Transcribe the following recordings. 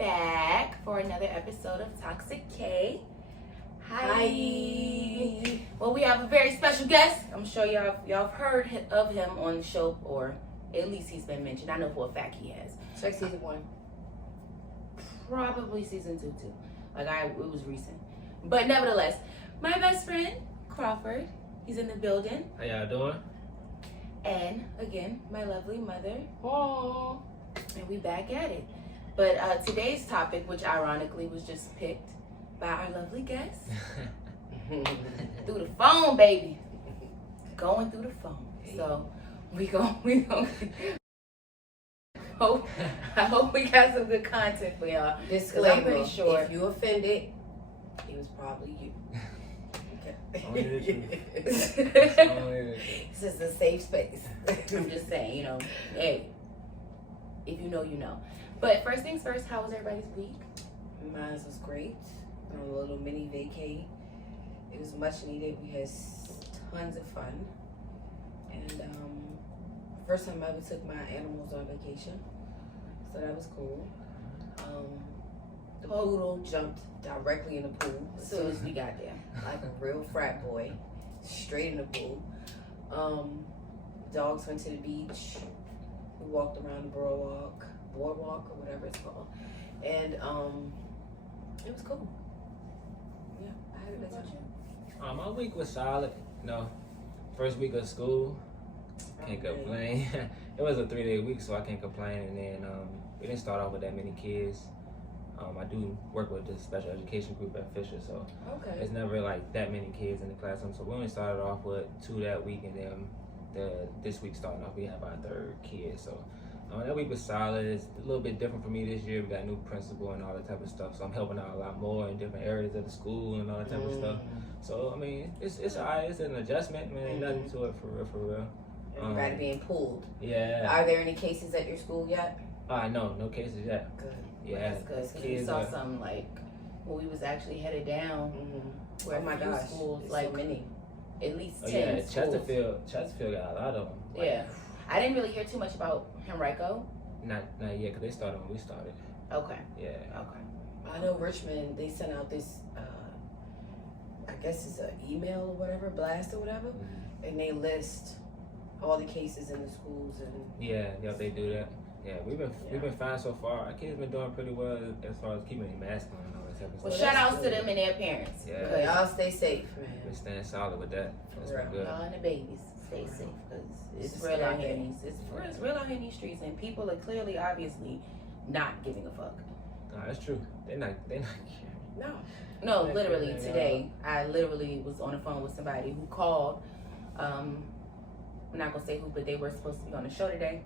back for another episode of Toxic K. Hi. Well, we have a very special guest. I'm sure y'all have heard of him on the show, or at least he's been mentioned. I know for a fact he has. Check season 1. Probably season 2 too. It was recent. But nevertheless, my best friend, Crawford, he's in the building. How y'all doing? And again, my lovely mother. Oh. And we back at it. But today's topic, which ironically was just picked by our lovely guest. Through the phone, baby. Going through the phone. So we gon' I hope we got some good content for y'all. Disclaimer, I'm pretty sure if you offended, it was probably you. Okay. This is a safe space. I'm just saying, hey, if you know, you know. But first things first, how was everybody's week? Mine was great. On a little mini vacay. It was much needed. We had tons of fun. And first time I ever took my animals on vacation. So that was cool. The poodle jumped directly in the pool As soon as we got there. like a real frat boy. Straight in the pool. Dogs went to the beach. We walked around the boardwalk or whatever it's called. And it was cool. Yeah, I had a good time. My week was solid. First week of school, can't complain. It was a 3-day week, so I can't complain. And then we didn't start off with that many kids. I do work with the special education group at Fisher, so it's never like that many kids in the classroom. So we only started off with 2 that week, and then this week starting off, we have our 3rd kid. So that week was solid. It's a little bit different for me this year. We got a new principal and all that type of stuff, so I'm helping out a lot more in different areas of the school and all that type of stuff. So I mean, it's alright. It's an adjustment, man. Ain't nothing to it for real. Everybody being pulled. Yeah. Are there any cases at your school yet? No cases yet. Good. Yeah, That's good. 'Cause we saw some when we was actually headed down. Where Oh my gosh, schools, there's like so many. at least 10 yeah, schools. Chesterfield got a lot of them. Yeah, I didn't really hear too much about Henrico. Not yet, because they started when we started. Okay. Yeah. Okay. I know Richmond, they sent out this, I guess it's an email or whatever, blast or whatever, and they list all the cases in the schools and. Yeah, they do that. Yeah, we've been fine so far. Our kids been doing pretty well as far as keeping their masks on and all that type of Well, stuff. shout outs to them and their parents. Yeah. But y'all stay safe, We're man. staying solid with that. That's been good. Y'all and the babies, stay safe, because it's It's real out scary. here in these. It's real out here in these streets, and people are clearly, obviously, not giving a fuck. No, that's true. They're not caring. No. No, Yeah, literally yeah. today, I literally was on the phone with somebody who called. I'm not gonna say who, but they were supposed to be on the show today,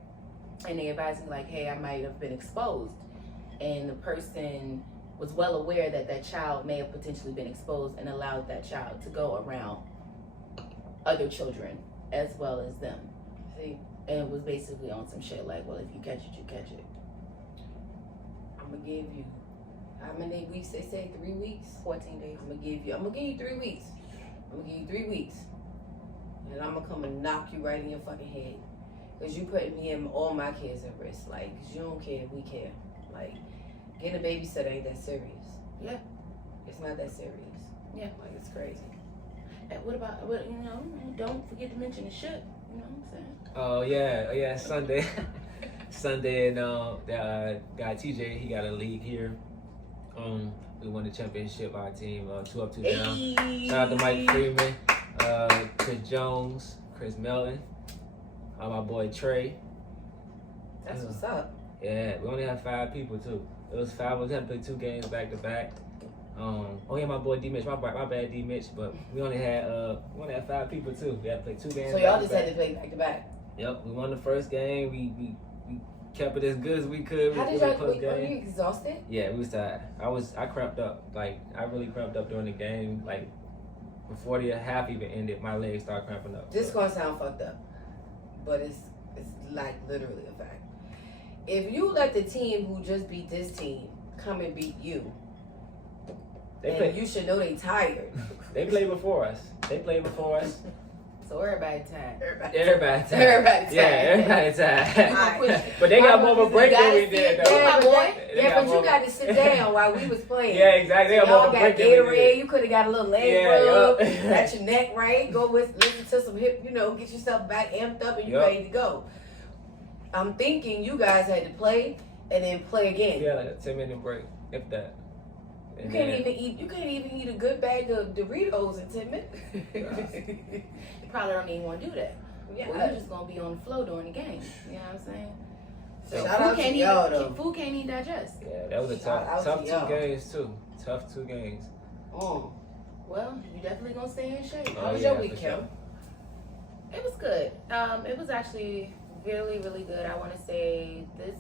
and they advised me like, "Hey, I might have been exposed," and the person was well aware that that child may have potentially been exposed and allowed that child to go around other children as well as them. See, And was basically on some shit like, well, if you catch it, you catch it. I'm gonna give you, how many weeks they say? 3 weeks? 14 days. I'm gonna give you 3 weeks. I'm gonna give you 3 weeks. And I'm gonna come and knock you right in your fucking head. Cause you putting me and all my kids at risk. Like, cause you don't care, we care. Like, getting a babysitter ain't that serious. Yeah. It's not that serious. Yeah. Like, it's crazy. And what about, don't forget to mention the shit. You know what I'm saying? Oh yeah, Sunday. Sunday, and the guy TJ, he got a league here. We won the championship. Our team, 2 up, 2 down. Hey. Shout out to Mike Freeman, Chris Jones, Chris Melton, my boy Trey. That's what's up. Yeah, we only have 5 people too. It was 5 of us. Had to play 2 games back to back. My boy D Mitch, my bad D Mitch, but we only had 5 people too. We had to play 2 games. So y'all just had to play back to back. Yep, we won the first game. We kept it as good as we could. How did y'all, were you exhausted? Yeah, we was tired. I cramped up. Like, I really cramped up during the game. Like, before the half even ended, my legs started cramping up. This gonna sound fucked up, but it's like literally a fact. If you let the team who just beat this team come and beat you, you should know they tired. They played before us. So everybody tired. Everybody tired. Everybody tired. Yeah, everybody tired. Alright. But they got more of a break than we did, though. Yeah, my boy. but you got to sit down while we was playing. Yeah, exactly. They got more Y'all of a got break than we Gatorade. did. You could have got a little leg Yeah, rub. yup. Got your neck right. Go with listen to some hip. Get yourself back amped up and you Yup. ready to go. I'm thinking you guys had to play and then play again. Yeah, like a 10-minute break, if that. You can't even eat a good bag of Doritos in 10 minutes. You probably don't even want to do that. Yeah. Well, you're just gonna be on the flow during the game. You know what I'm saying? So Shout out to y'all, though. food can't even digest. Yeah, that was a Shout out tough to 2 y'all. games, too. Tough 2 games. Well, you definitely gonna stay in shape. How was yeah, your week, for Kim? sure. It was good. It was actually really, really good. I want to say this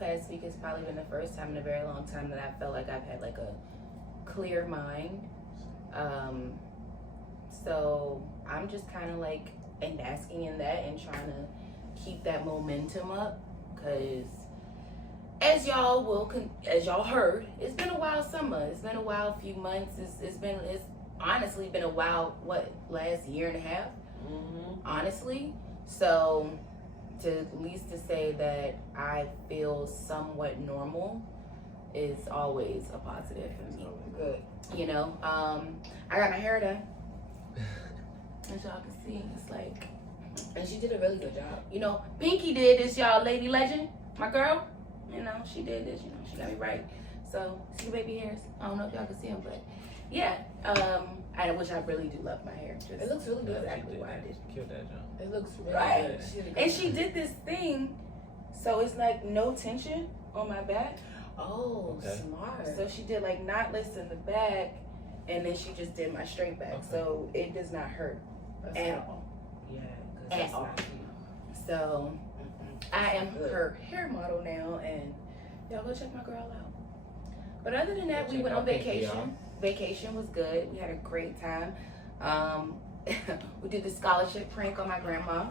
past week has probably been the first time in a very long time that I felt like I've had like a clear mind. So I'm just kind of like basking in that and trying to keep that momentum up, because as y'all heard, it's been a wild summer. It's been a wild few months. It's honestly been a wild last year and a half. Honestly, so at least to say that I feel somewhat normal is always a positive for me. Good. I got my hair done, as y'all can see. It's like, And she did a really good job. Pinky did this, y'all. Lady Legend, my girl. She did this. She got me right. So see the baby hairs. I don't know if y'all can see them, but yeah. Which I really do love my hair. Just It looks really good. exactly why I did. She killed that, John. It looks really Right. good. She did a good And job. she did this thing, so it's like no tension on my back. Oh, Okay. smart. So she did like knotless in the back, and then she just did my straight back. Okay. So it does not hurt That's at not- all. Yeah, 'cause At that's all. not- So I am Good. her hair model now, and y'all go check my girl out. But other than that, Go we check went out on Pinky, vacation. y'all. Vacation was good. We had a great time. We did the scholarship prank on my grandma.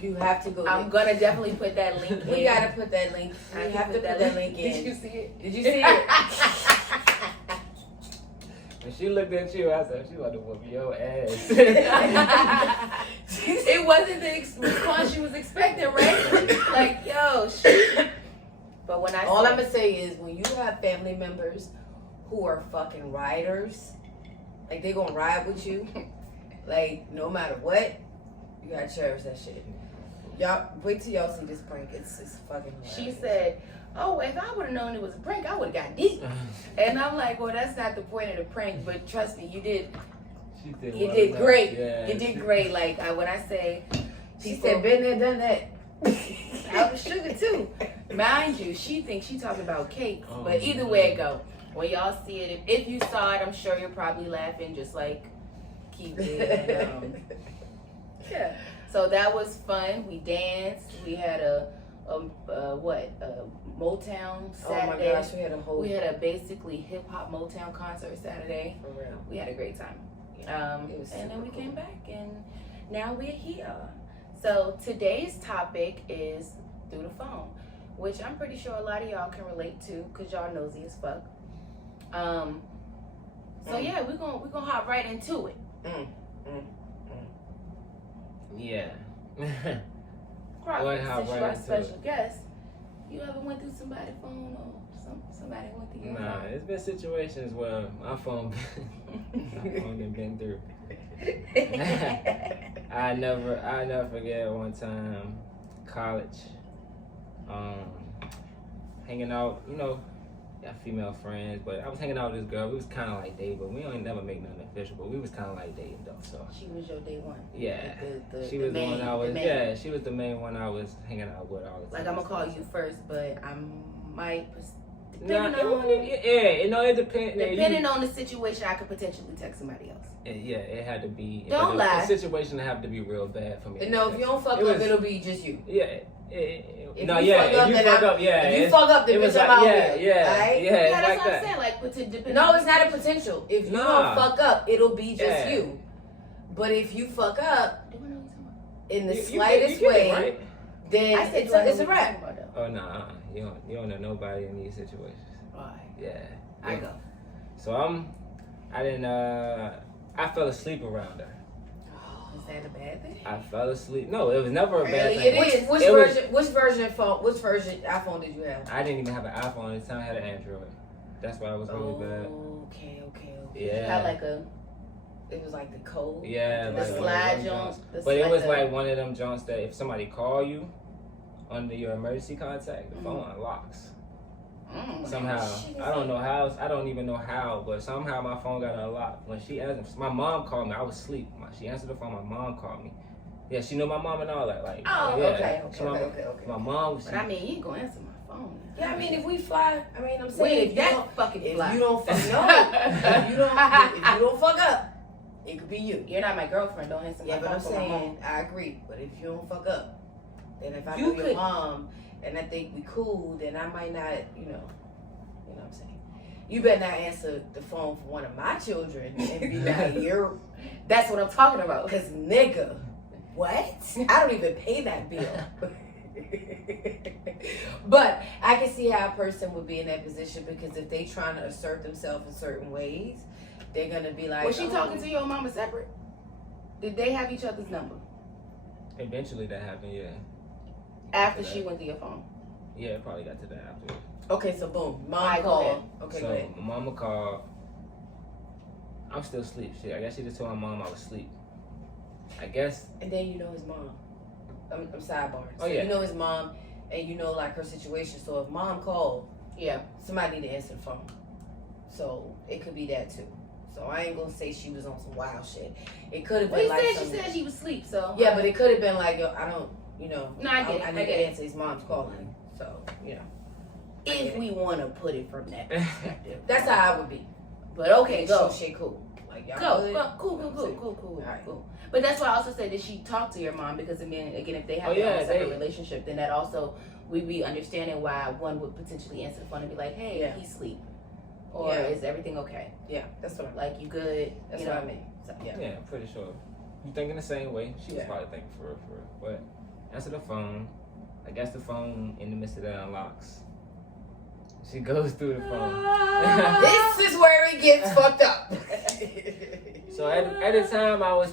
You have to go. I'm gonna definitely put that link in. We gotta put that link. I We can have to put that link in. Did you see it? Did you see it? When she looked at you, I said, she about to whoop your ass. It wasn't the response she was expecting, right? Like, yo, shit. But when All I'm gonna say is, when you have family members who are fucking riders, like they gonna ride with you, like no matter what, you gotta cherish that shit. Y'all wait till y'all see this prank. It's fucking hilarious. she said, "Oh, if I would have known it was a prank, I would have got deep." And I'm like, "Well, that's not the point of the prank, but trust me, you did. She did You well did enough. great. Yeah, You did great." Like when I say, She people- said, been there, done that. out the sugar too. Mind you, she thinks she talking about cake. Oh, But either way it go, when y'all see it, if you saw it, I'm sure you're probably laughing just like Keith did. And, yeah. So that was fun. We danced. We had a Motown Saturday. Oh my gosh, we had a whole. We had a basically hip hop Motown concert Saturday. For real. We had a great time. It was And then we super came cool. back, and now we're here. So today's topic is through the phone, which I'm pretty sure a lot of y'all can relate to because y'all nosy as fuck. So yeah, we're gonna hop right into it. Yeah. Crawford, hop since right you our into special it. guest, you ever went through somebody's phone or somebody went through your Nah, phone? it's been situations where my phone done been through. I never forget one time, college, hanging out, got female friends, but I was hanging out with this girl. We was kind of like dating, but we ain't never make nothing official, but we was kind of like dating though, so. She was your day one. Yeah, The she was the one I was, main. yeah, she was the main one I was hanging out with all the time. Like, I'm gonna call you first, but I might, Nah, depending it depends. depending on the situation, I could potentially text somebody else. Yeah, it had to be. Don't the, lie. The situation had to be real bad for me. No, if you don't fuck It up, was- it'll be just you. Yeah. If No, you yeah. fuck up, If you then fuck I'm- up, yeah. If you it's- fuck up, then it was bitch, I'm like, out yeah, here. yeah, Alright? yeah. Yeah, It's that's like what I'm that. saying. Like, but to depend. No, it's not a potential. If you Nah. don't fuck up, it'll be just Yeah. you. But if you fuck up Do I know what you're talking about? in the You slightest get it, way, right? then I said, it's do I know a what you're wrap. talking about, though? Oh no, you don't know nobody in these situations. Alright, Yeah. I go. So I fell asleep around her. Is that a bad thing? I fell asleep. No, it was never a bad Really, thing. it is. Which version iPhone did you have? I didn't even have an iPhone at the time. I had an Android. That's why it was really bad. Okay. Yeah. You had like It was like the code. Yeah, the like slide jump. But it was like one of them jumps that if somebody call you under your emergency contact, the phone unlocks. Somehow, I don't know how. I don't even know how, but somehow my phone got unlocked. When she answered, my mom called me. I was asleep. She answered the phone. My mom called me. Yeah, she knew my mom and all that. Like, okay. My mom. But I mean, you ain't gonna answer my phone. Yeah, I mean, if we fly, I mean, I'm saying Wait, if that you don't fucking fly. if you don't fuck up, it could be you. You're not my girlfriend. Don't answer my Yeah, phone. but I'm for my mom. saying I agree. But if you don't fuck up, then if I You know could- your mom and I think we cool, then I might not, you know what I'm saying. You better not answer the phone for one of my children and be like, That's what I'm talking about. cause nigga, what? I don't even pay that bill. But I can see how a person would be in that position because if they trying to assert themselves in certain ways, they're gonna be like. Was she talking to your mama separate? Did they have each other's number Eventually that happened. Yeah. after she went to your phone? Yeah, it probably got to that after. Okay, so boom, mom Alright, go called. ahead. Okay, So go ahead. my mama called. I'm still asleep. Shit, I guess she just told my mom I was asleep. I guess. And then you know his mom. I'm sidebar. So Oh, yeah. you know his mom, and you know like her situation. So if mom called, Yeah. somebody need to answer the phone. So it could be that too. So I ain't gonna say she was on some wild shit. It could have Well, been he like said some, she said she was asleep. So yeah, but it could have been like, yo, I don't, No, I get it. I I need get to it. answer his mom's calling. So if we want to put it from that perspective, that's how I would be. But okay, go. So shit, cool. Like y'all Go, good? cool. Alright. Cool. But that's why I also said that she talked to your mom because again, if they have their own separate relationship, then that also we'd be understanding why one would potentially answer the phone and be like, "Hey, Yeah. he's asleep," or Yeah. "Is everything okay?" Yeah, that's what I'm Like you good? That's you what know? I mean. So, yeah. Yeah, I'm pretty sure. You thinking the same way? She was Yeah. probably thinking for real. But answer the phone. I guess the phone in the midst of that unlocks. She goes through the phone. This is where it gets fucked up. So at the time I was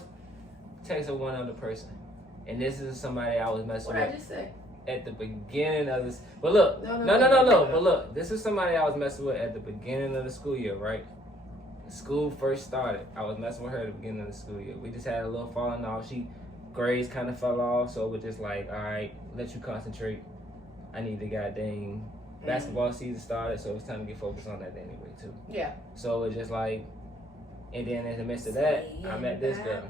texting one other person. And this is somebody I was messing What I with just say? at the beginning of this. But look, no. But look, this is somebody I was messing with at the beginning of the school year, right? When school first started, I was messing with her at the beginning of the school year. We just had a little falling off. Grades kind of fell off, so we're just like, all right, let you concentrate. I need the goddamn basketball season started, so it's time to get focused on that anyway too. Yeah. So it's just like, and then in the midst of that, I met this girl.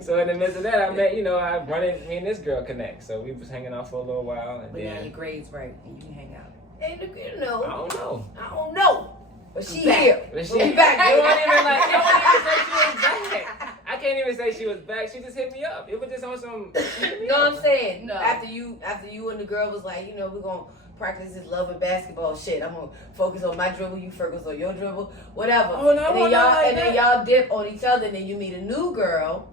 So in the midst of that, I met, me and this girl connect. So we was hanging out for a little while, and But now then your grades right and you can hang out. And I don't know. But she Back. here. But she We back. You don't even say she was back. I can't even say she was back. She just hit me up. It was just on some. You know what I'm saying? No. After you and the girl was like, we're gonna practice this love and basketball shit. I'm gonna focus on my dribble, you focus on your dribble, whatever. Oh, no, and then y'all dip on each other, and then you meet a new girl.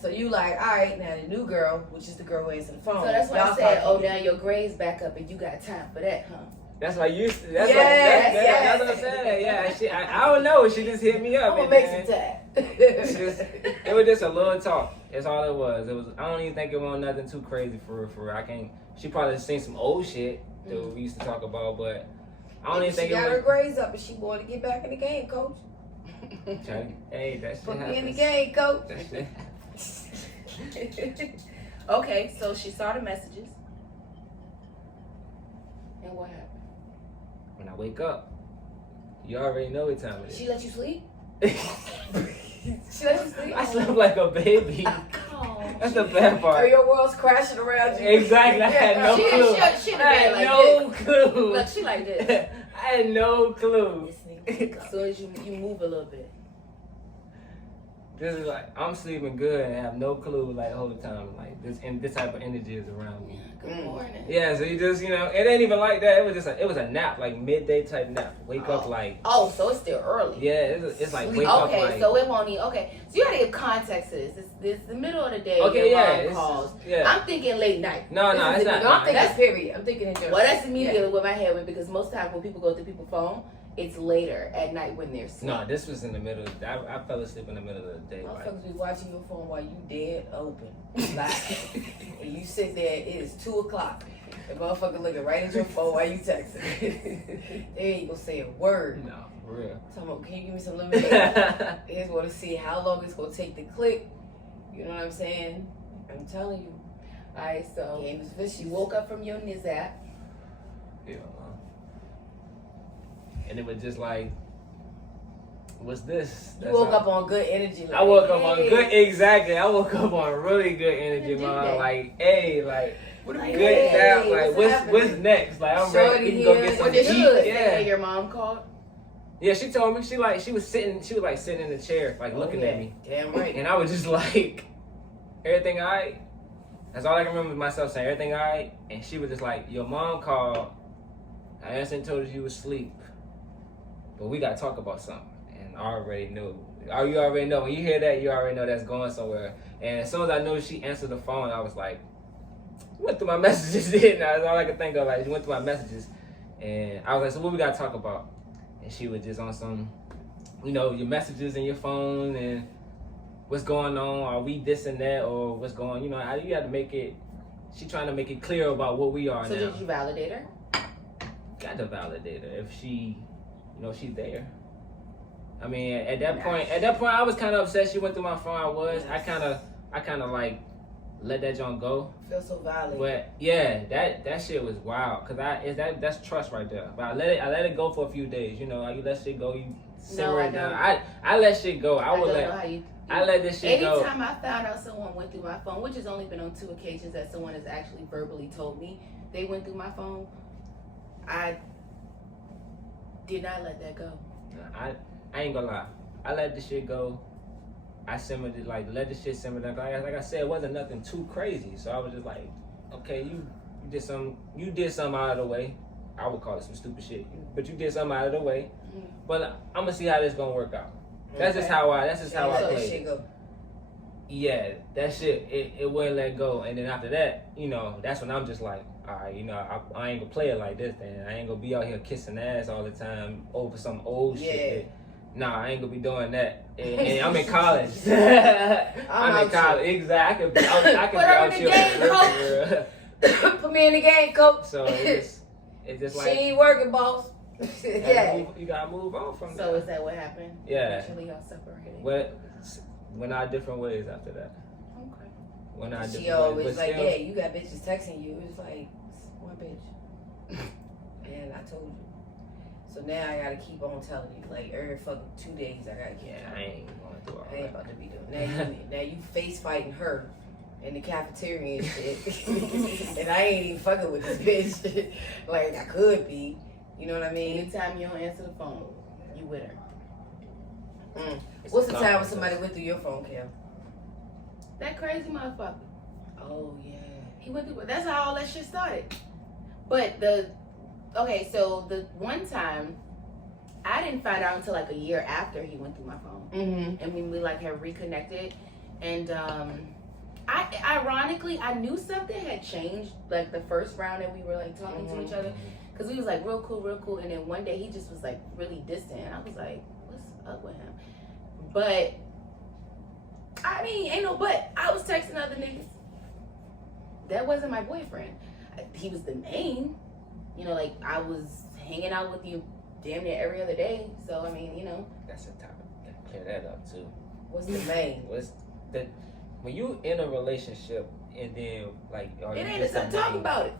So you like, all right, now the new girl, which is the girl who answered the phone. So that's why I y'all said, talking. now your grades back up and you got time for that, huh? That's what I used to. Yes. That's what I'm saying. Yeah, I don't know. She just hit me up. I'm gonna make some time. It was just a little talk. That's all it was. I don't even think it was nothing too crazy for real. I can't. She probably seen some old shit that we used to talk about, but I don't even think she it got was. her grades up and she wanted to get back in the game, coach. Hey, that shit Put happens. me in the game, coach. That shit. Okay, so she saw the messages. And what happened? When I wake up, you already know what time it is. She let you sleep? She let you sleep? I slept like a baby. Oh, That's the bad Or part. your world's crashing around you. Exactly. I had no She clue. should I have had been no like clue. Look, she like this. I had no clue. As soon as you move a little bit. This is like I'm sleeping good and I have no clue like the whole time like this type of energy is around me. Good morning. Yeah, so you just it ain't even like that. It was a nap, like midday type nap. Wake up like So it's still early. yeah, it's like wake up Okay, like so it won't need. Okay, so you gotta give context to this. It's the middle of the day. okay, your yeah, mom it's calls. just, yeah. I'm thinking late night. No, This it's is not. I'm thinking That's- period. I'm thinking in general. Well, that's immediately where my head went because most times when people go through people's phone, It's later at night when they're asleep. No, this was in the middle. I fell asleep in the middle of the day. Like, Motherfuckers be watching your phone while you dead open. Live. And you sit there, it is 2 o'clock. The motherfucker looking right at your phone while you texting. They ain't gonna say a word. no, for real. Talking about, can you give me some lemonade? They just want to see how long it's gonna take to click. You know what I'm saying? I'm telling you. Alright, so Game is vicious. you woke up from your nizap. Yeah. And it was just like, what's this? You woke up on good energy. Like, I woke up on hey. good, exactly. I woke up on really good energy, Do man. that. Like, hey, like, What Like, good hey, now. Like, what's what's next? Like, I'm ready. Shorty We can go here. get some What did to she eat. say? Yeah. Your mom called? Yeah, she told me. She was sitting in the chair, like looking at me. Damn right. And I was just like, everything all right? That's all I can remember myself saying, everything all right? And she was just like, your mom called. I answered and told her you was asleep. But we got to talk about something. And I already knew. Oh, you already know. When you hear that, you already know that's going somewhere. And as soon as I knew she answered the phone, I was like, went through my messages. And that's all I could think of. Like, went through my messages. And I was like, so what we got to talk about? And she was just on some, your messages in your phone and what's going on, are we this and that, or what's going, you have to make it, she trying to make it clear about what we are So now. did you validate her? Got to validate her if she, she's there. I mean, at that point, I was kind of upset she went through my phone. I kind of like let that junk go. Feel so violated. But yeah, that shit was wild. Cause that's trust right there. But I let it go for a few days. You let shit go. You simmer it down. I let shit go. I let this shit go. Anytime I found out someone went through my phone, which has only been on 2 occasions that someone has actually verbally told me they went through my phone, I did not let that go. I ain't gonna lie. I let the shit go. I simmered it, let the shit simmer down. Like I said, it wasn't nothing too crazy. So I was just like, okay, you did something out of the way. I would call it some stupid shit, but you did something out of the way. But I'm gonna see how this gonna work out. That's just how I played. Shit go. Yeah, that shit, it wouldn't let go. And then after that, that's when I'm just like, all right, I ain't gonna play it like this then. I ain't gonna be out here kissing ass all the time over some old shit. Nah, I ain't gonna be doing that. And I'm in college. I'm in college. Exactly. I can be out here. Put me in the game, coach. So it's just like, she ain't working, boss. Yeah. You gotta move on from that. So is that what happened? Yeah. Eventually y'all separated. Went our different ways after that. Okay. Went our different She always ways. like, Still, yeah, you got bitches texting you. It's like, one bitch. And I told you. So now I gotta keep on telling you. Like every fucking 2 days I gotta keep yeah, I ain't going through all I ain't that. about to be doing now you face fighting her in the cafeteria and shit. And I ain't even fucking with this bitch. Like I could be. You know what I mean? Anytime you don't answer the phone, you with her. What's the time when somebody went through your phone, Kim? That crazy motherfucker. Oh yeah. He went through. That's how all that shit started. But so the one time, I didn't find out until like a year after he went through my phone, and when we had reconnected, and ironically I knew something had changed like the first round that we were talking to each other, because we was real cool, and then one day he just was really distant, and I was like, what's up with him? But I mean, ain't no but. I was texting other niggas. That wasn't my boyfriend. He was the main. I was hanging out with you damn near every other day. So, I mean, That's a topic. Clear that up, too. What's the main? When you in a relationship and then, it ain't so talk about it.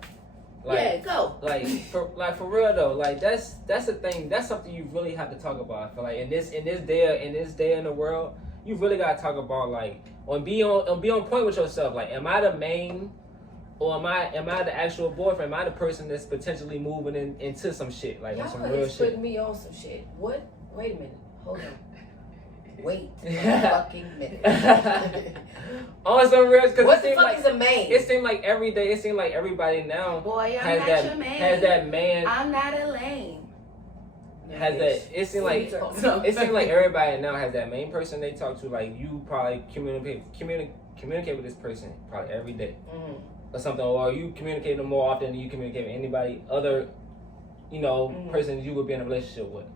Go. For real, though, that's a thing. That's something you really have to talk about. I feel like in this day in the world, you really got to talk about, be on point with yourself. Am I the main? Or am I the actual boyfriend? Am I the person that's potentially moving into some shit, Y'all on some real is shit? putting me on some shit. What? Wait a minute. Hold on. Wait a fucking minute. On some real, because what the fuck is a man? It seemed like every day. It seemed like everybody now Boy, I'm has not that your man. has that man. I'm not a lame. Has that? It seemed like everybody now has that main person they talk to. You probably communicate with this person probably every day. Or something, or you communicate more often than you communicate with anybody other person you would be in a relationship with.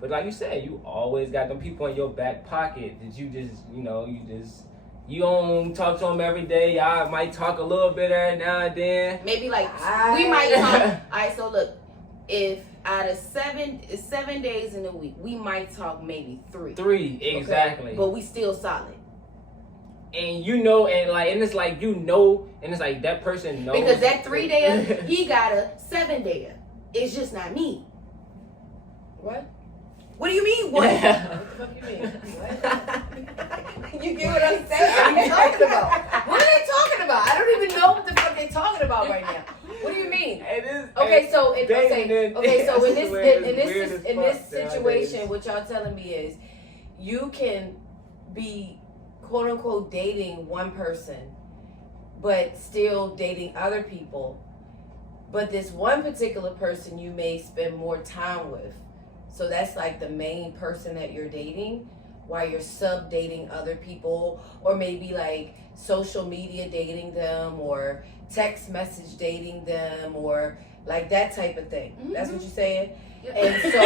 But like you said, you always got them people in your back pocket that you just, you don't talk to them every day. Y'all might talk a little bit every now and then. Maybe like we might talk. All right, so look, if out of 7 days in a week, we might talk maybe 3. 3, exactly. Okay? But we still solid. And and it's like and it's like that person knows. Because that 3 day, he got a 7 day. It's just not me. What? What do you mean? What? What the fuck you mean? What? You get what I'm saying? What are you talking about? What are they talking about? I don't even know what the fuck they're talking about right now. What do you mean? Okay, so in this situation, what y'all telling me is, you can be quote unquote dating one person, but still dating other people. But this one particular person you may spend more time with. So that's like the main person that you're dating, while you're sub dating other people, or maybe like social media dating them, or text message dating them, or like that type of thing. That's what you're saying? Yep. And so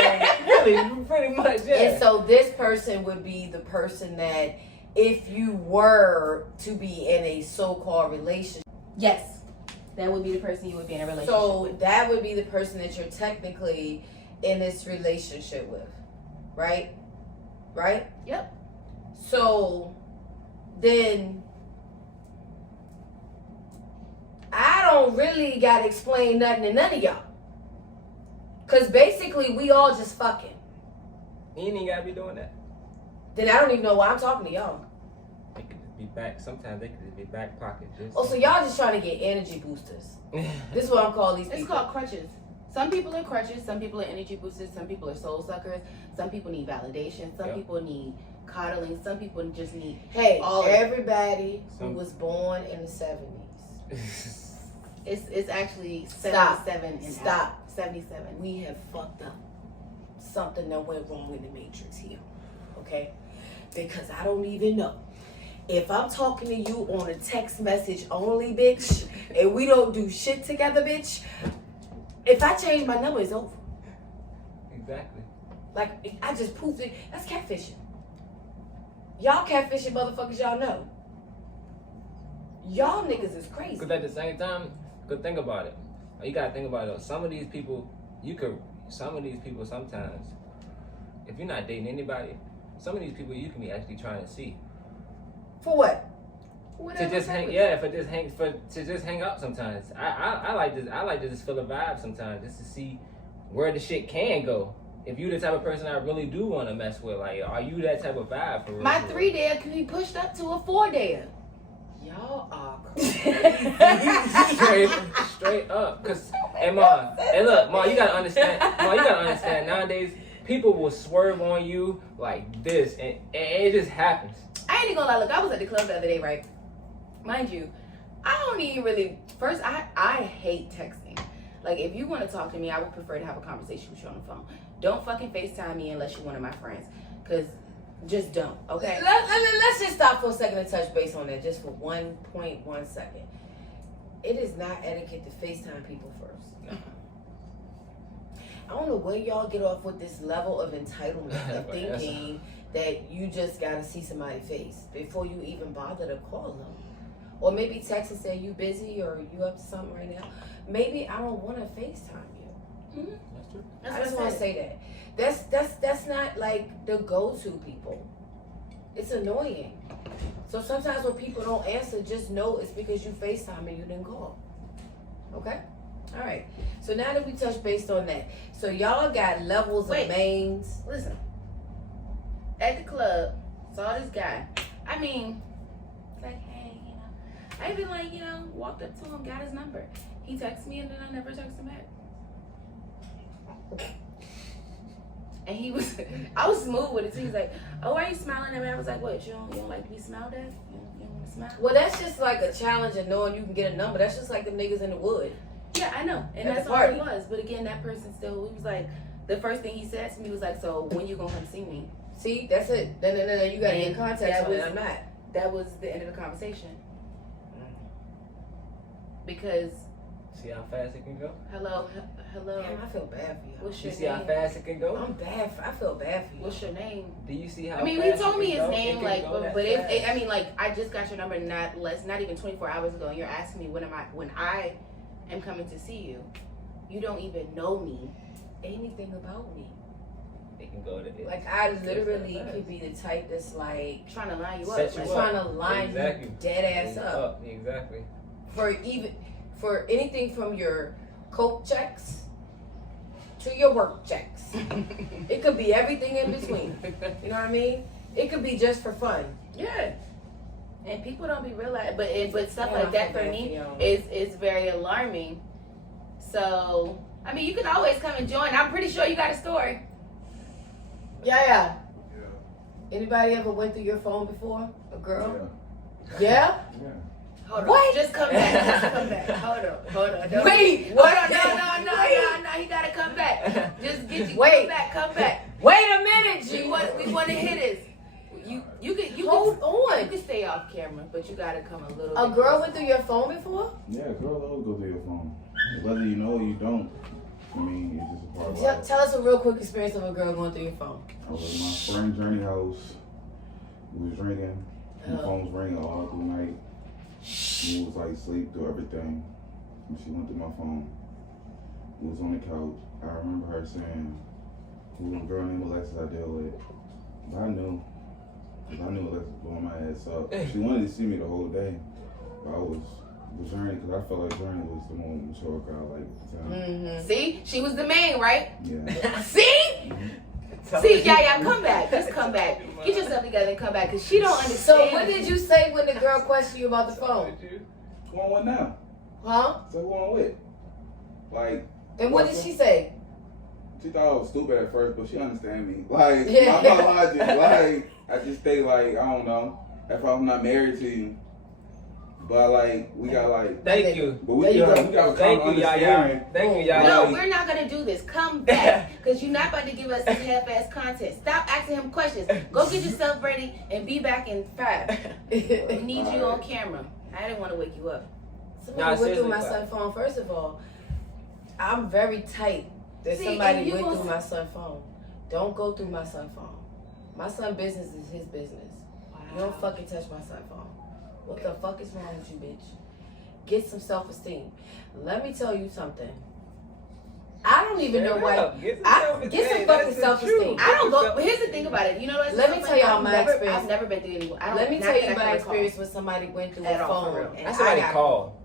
really, pretty much, yeah. And so this person would be the person that, if you were to be in a so-called relationship, yes, that would be the person you would be in a relationship with. That would be the person that you're technically in this relationship with, right? Right? Yep. So then I don't really gotta explain nothing to none of y'all, cause basically we all just fucking. You ain't even gotta be doing that. Then I don't even know why I'm talking to y'all. They could just be back. Sometimes they could just be back pocket. So y'all just trying to get energy boosters. This is what I'm calling these people. It's called crutches. Some people are crutches, some people are energy boosters, some people are soul suckers, some people need validation, some people need coddling, some people just need everybody who was born in the 70s. It's actually 77 and Stop. 77. We have fucked up. Something that went wrong in the matrix here. Okay? Because I don't even know. If I'm talking to you on a text message only, bitch, and we don't do shit together, bitch, if I change my number, it's over. Exactly. Like, I just poofed it. That's catfishing. Y'all catfishing motherfuckers, y'all know. Y'all niggas is crazy. Because at the same time, think about it. You gotta think about it. Some of these people, sometimes, if you're not dating anybody, some of these people you can be actually trying to see. For what? To just hang out sometimes. I like to just feel a vibe sometimes, just to see where the shit can go. If you the type of person I really do want to mess with, like, are you that type of vibe for real? My 3 day can be pushed up to a 4 day. Y'all are crazy. straight up. Cause Ma, you gotta understand. Nowadays, people will swerve on you like this, and it just happens. I ain't even gonna lie. Look, I was at the club the other day, right? Mind you, I don't even really. First, I hate texting. Like, if you want to talk to me, I would prefer to have a conversation with you on the phone. Don't fucking FaceTime me unless you're one of my friends, cause just don't. Okay. Let's just stop for a second and touch base on that, just for 1.1 second. It is not etiquette to FaceTime people first. No. I don't know where y'all get off with this level of entitlement of thinking that you just gotta see somebody's face before you even bother to call them. Or maybe text and say you busy or you up to something right now. Maybe I don't want to FaceTime you. Mm-hmm. That's true. I just want to say that. That's not like the go-to people. It's annoying. So sometimes when people don't answer, just know it's because you FaceTime and you didn't call. Okay? All right. So now that we touched based on that, so y'all got levels of mains. Listen. At the club, saw this guy. I mean, like, hey, I even walked up to him, got his number. He texted me and then I never texted him back. And I was smooth with it too. He's like, oh, why are you smiling at me? I was like, what, you don't like to be smiled at? You don't want to smile? Well, that's just like a challenge of knowing you can get a number. That's just like the niggas in the wood. Yeah, I know. And that's all it was. But again, that person still, he was like, the first thing he said to me was like, so when you gonna come see me? See, that's it. No, you gotta get context on it. I'm not. That was the end of the conversation. Because See how fast it can go? Hello. Damn, I feel bad for you. What's You your see how name? fast it can go? I'm bad. I feel bad for you. What's your name? Do you see how I mean, fast he told it me can his go? name, It can like, go that but fast. I mean, like, I just got your number not even 24 hours ago, and you're asking me when I am coming to see you. You don't even know me, anything about me. It can go to Like, I literally could be the type that's like Trying to line you up. Set you like, up. trying to line Exactly. you dead ass up Exactly. for anything from your coke checks to your work checks. It could be everything in between. You know what I mean? It could be just for fun. Yeah. And people don't be realizing, but stuff Yeah, like I that feel for bad me for y'all. is very alarming. So I mean, you can always come and join. I'm pretty sure you got a story. Yeah. Anybody ever went through your phone before? A girl? Yeah? Hold on. What? Just come back. Just come back. Hold on. Don't- Wait, Hold what? on. No. He gotta come back. Just get you. Wait. Come back. Wait a minute, We G. want to hit this. You Hold on. You can stay off camera, but you gotta come a little. A bit girl closer. went through your phone before? Yeah, girls always go through your phone. Whether you know or you don't, I mean, it's just a part of life. Tell us a real quick experience of a girl going through your phone. I was at my friend Journey house. We was drinking. My phone was ringing all through the night. We was like asleep through everything. And she went through my phone. We was on the couch. I remember her saying, who a girl named Alexis I deal with. But I knew. Because I knew Alexis was blowing my ass up. She wanted to see me the whole day. But I was with Journey because I felt like Journey was the more mature girl like at the time. Mm-hmm. See, she was the main, right? Yeah. See. See, yeah, come back. Just come back. Get yourself together and come back, cause she don't understand. So what did you say when the girl questioned you about the phone? Who on with now? Huh? So who on with? Like, And what did she say? she thought I was stupid at first, but she understand me. Like, Yeah. my logic, like, I just think, like, I don't know, if I'm not married to you, but, like, we got, like, Thank you. but we There you got, go. we got a Thank common you, Yaya. understanding. Thank you, Yaya. No, we're not gonna do this. Come back, cause you're not about to give us this half-ass content. Stop asking him questions. Go get yourself ready and be back in 5. We need you on camera. I didn't want to wake you up. Somebody Nah, went through seriously, my but- son's phone. First of all, I'm very tight that See, somebody and you went gonna through my son's phone. Don't go through my son's phone. My son's business is his business. You don't fucking touch my son's phone. What the fuck is wrong with you, bitch? Get some self-esteem. Let me tell you something. I don't even know why. Get some fucking self-esteem. I don't go. But here's the thing about it. You know what? Let me tell y'all my experience. I've never been through anyone. Let me tell you my experience when somebody went through At a all, for phone. real. And I had somebody got- call.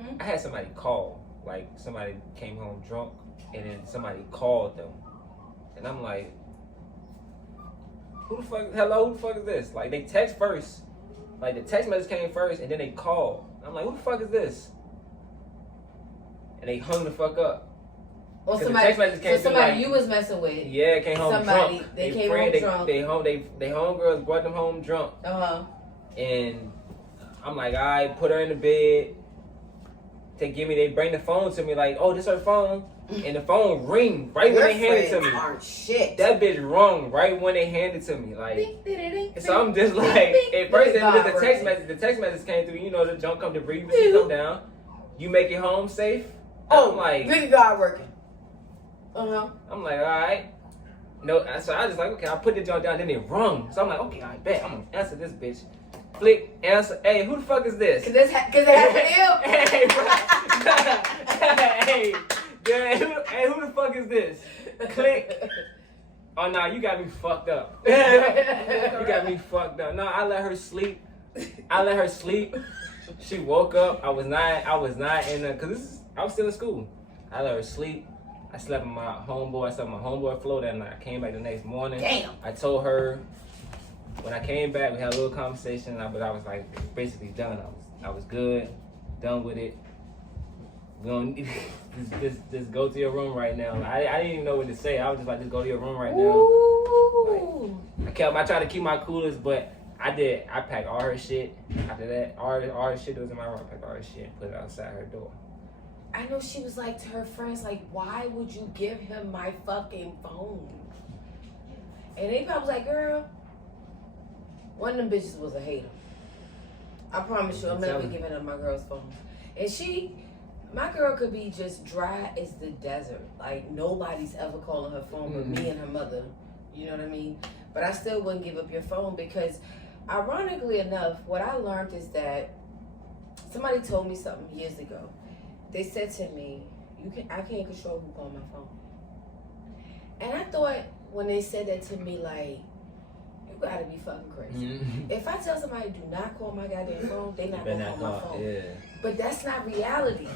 Hmm? I had somebody call. Like somebody came home drunk, and then somebody called them, and I'm like, "Who the fuck? Hello, who the fuck is this?" Like they text first, like the text message came first, and then they call. I'm like, "Who the fuck is this?" And they hung the fuck up. Or 'Cause the somebody, text message came so through, somebody like- you was messing with. Yeah, came home Somebody- drunk. they came home drunk. They homegirls brought them home drunk, Uh-huh. and I'm like, "I put her in the bed." They bring the phone to me like, "Oh, this her phone," and the phone ring right when they hand it to me. Aren't shit. That bitch rung right when they handed it to me. Like, Ding, ding, ding, ding, so I'm just ding, like, ding, at first ding. it was the text message. The text message came through. You know, the junk come to breathe, you come down. You make it home safe. Oh, I'm like, good God working. Uh-huh. I'm like, all right. No, so I just like, okay, I put the junk down, then it rung. So I'm like, okay, I bet I'm gonna answer this bitch. Flick, answer. Hey, who the fuck is this? Cause it happened to him. Hey, bro. Hey, yeah, hey, who the fuck is this? Click. Oh no, you got me fucked up. You got me fucked up. No, I let her sleep. She woke up. I was not in the, cause I was still in school. I let her sleep. I slept with my homeboy. I slept with my homeboy Flo that night. I came back the next morning. Damn. I told her when I came back, we had a little conversation, but I was like basically done. I was good, done with it. We don't just go to your room right now. I didn't even know what to say. I was just like, just go to your room right now. Ooh. I tried to keep my coolest, but I packed all her shit. After that, all the shit that was in my room, I packed all her shit and put it outside her door. I know she was like to her friends, like, why would you give him my fucking phone? And they probably was like, girl, one of them bitches was a hater. I promise you, I'm never giving up my girl's phone. And she, My girl could be just dry as the desert. Like, nobody's ever calling her phone but me and her mother. You know what I mean? But I still wouldn't give up your phone because, ironically enough, what I learned is that somebody told me something years ago. They said to me, I can't control who called my phone. And I thought when they said that to me, like, you gotta be fucking crazy. If I tell somebody do not call my goddamn phone, they not gonna call my phone. Yeah. But that's not reality.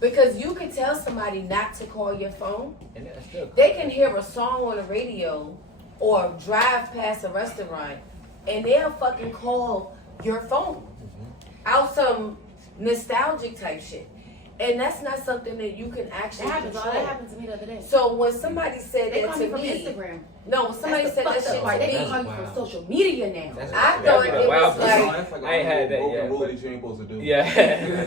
Because you can tell somebody not to call your phone. And that's still They can hear a song on the radio or drive past a restaurant and they'll fucking call your phone out some nostalgic type shit. And that's not something that you can actually control. That happened to me the other day. So when somebody said They that call to me from me, Instagram. no, when somebody said that shit Right, to they me, call you from social media now. I thought it was like, I ain't had that yet. Rule that you ain't supposed to do. Yeah,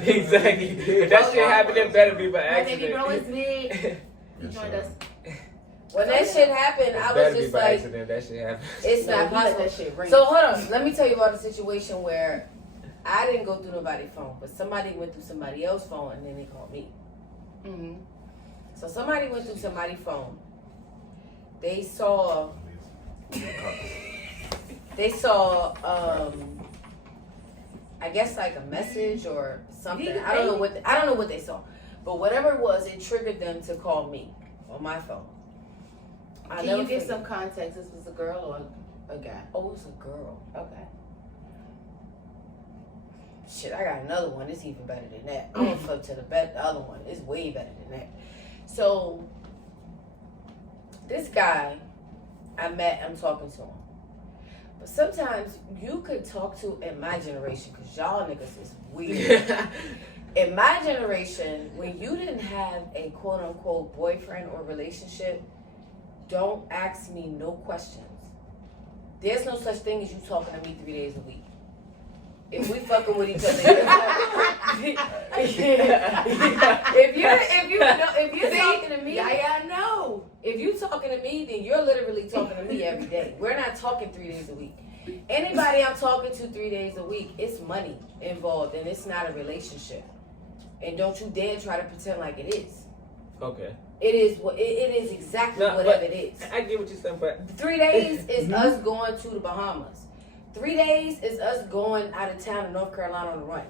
exactly. If that shit happened, it better be by My baby bro accident. is big. He joined us. when that shit happened, I was just like, accident. That shit happened. it's No, not he let possible. that shit ring. So hold on, let me tell you about a situation where I didn't go through nobody's phone, but somebody went through somebody else's phone and then they called me. Mm-hmm. So somebody went through somebody's phone. They saw, I guess like a message or something. I don't know what they saw, but whatever it was, it triggered them to call me on my phone. Can you give some context? This was a girl or a guy? Oh, it was a girl. Okay. Shit, I got another one. It's even better than that. I'm gonna flip to the other one. It's way better than that. So, this guy, I'm talking to him. But sometimes you could talk to, in my generation, because y'all niggas is weird. In my generation, when you didn't have a quote unquote boyfriend or relationship, don't ask me no questions. There's no such thing as you talking to me 3 days a week. If we fucking with each other, if you're talking to me, I know. if you talking to me, then you're literally talking to me every day. We're not talking 3 days a week. Anybody I'm talking to 3 days a week, it's money involved, and it's not a relationship. And don't you dare try to pretend like it is. Okay. It is what it is exactly No, whatever but it is. I get what you're saying, but 3 days is us going to the Bahamas. 3 days is us going out of town in North Carolina on the run.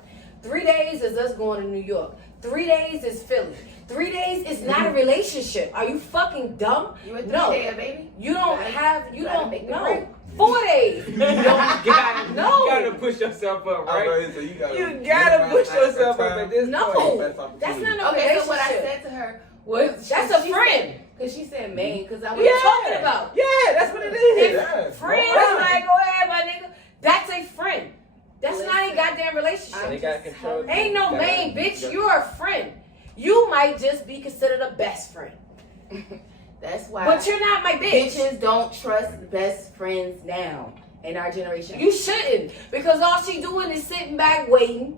3 days is us going to New York. 3 days is Philly. 3 days is not a relationship. Are you fucking dumb? You a No. 3 day, baby? You don't have, you gotta don't, make the no. break. 4 days. you gotta, No. you gotta push yourself up, I right? was about to say, You gotta push yourself up at this No. point. That's not a Okay, relationship. so what I said to her was... That's a friend. Because she said main, because I What was... are you talking about? Yeah, that's what it is. Yeah. Friends, like, go ahead, my nigga. That's a friend. That's not a goddamn relationship. They got control. Ain't no main, bitch. You're a friend. You might just be considered a best friend. That's why... But you're not my bitch. Bitches don't trust best friends now in our generation. You shouldn't. Because all she doing is sitting back waiting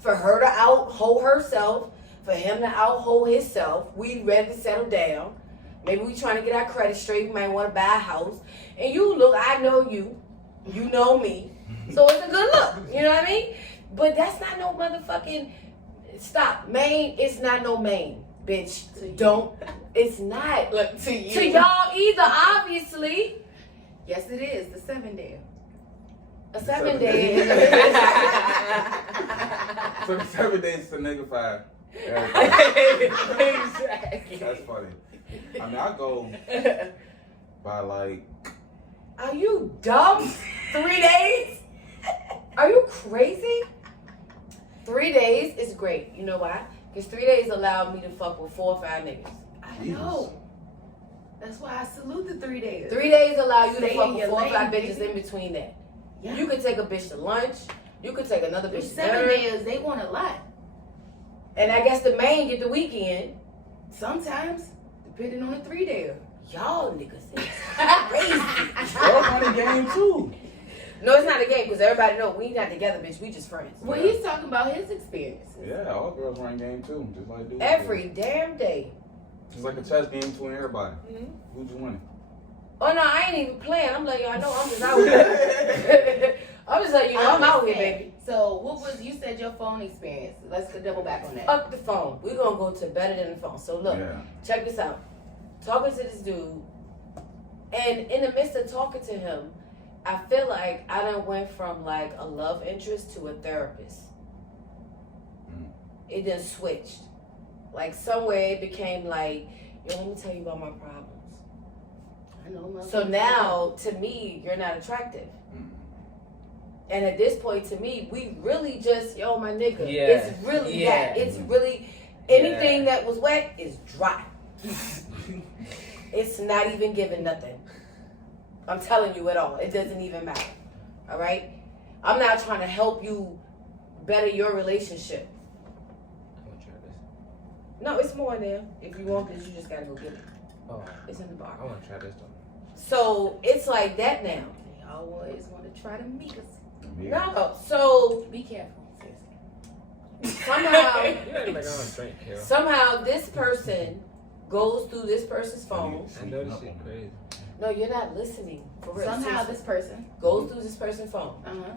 for her to out-hoe herself, for him to out-hoe himself. We ready to settle down. Maybe we trying to get our credit straight. We might want to buy a house. And you look, I know you. You know me. So it's a good look. You know what I mean? But that's not no motherfucking... Stop. Main, it's not no main, bitch. Don't. It's not. Look, to you. To y'all either, obviously. Yes, it is. The 7 day. A 7 day is So the 7 days to nigga 5. Exactly. That's funny. I mean, I go by like, Are you dumb? 3 days? Are you crazy? 3 days is great. You know why? Because 3 days allowed me to fuck with 4 or 5 niggas. I know. That's why I salute the 3 days. 3 days allow you to Stay fuck in with your 4 or 5 lane, bitches baby. in between that. Yeah. You could take a bitch to lunch. You could take another bitch to 7 dinner. days, they want a lot. And I guess the main get the weekend. Sometimes, depending on the 3 day. Y'all niggas is crazy. girls on the game too. No, it's not a game because everybody know we not together, bitch. We just friends. Well, he's talking about his experiences. Yeah, all girls run game too, just like dudes. Every damn day. It's like a chess game between everybody. Mhm. Who's winning? Oh no, I ain't even playing. I'm letting y'all know I'm just out here. I'm just letting you know I'm out here, baby. So what was, you said your phone experience. Let's double back on that. Fuck the phone. We're gonna go to better than the phone. So look, check this out. Talking to this dude, and in the midst of talking to him, I feel like I done went from like a love interest to a therapist. It done switched. Like somewhere it became like, yo, let me tell you about my problems. I know. So now, to me, you're not attractive. And at this point, to me, we really just, yo, my nigga. Yeah. It's really that. It's really, anything that was wet is dry. It's not even giving nothing. I'm telling you at all. It doesn't even matter. All right? I'm not trying to help you better your relationship. I'm gonna try this. No, it's more in there. If you want this, you just gotta go get it. Oh, It's in the bar. I want to try this though. So it's like that now. They always want to try to meet us. No, so Be careful. somehow, You act like I don't drink, Carol. somehow this person goes through this person's phone. I know this shit crazy. No, you're not listening. For real. Somehow Seriously. this person. Goes through this person's phone. Uh-huh.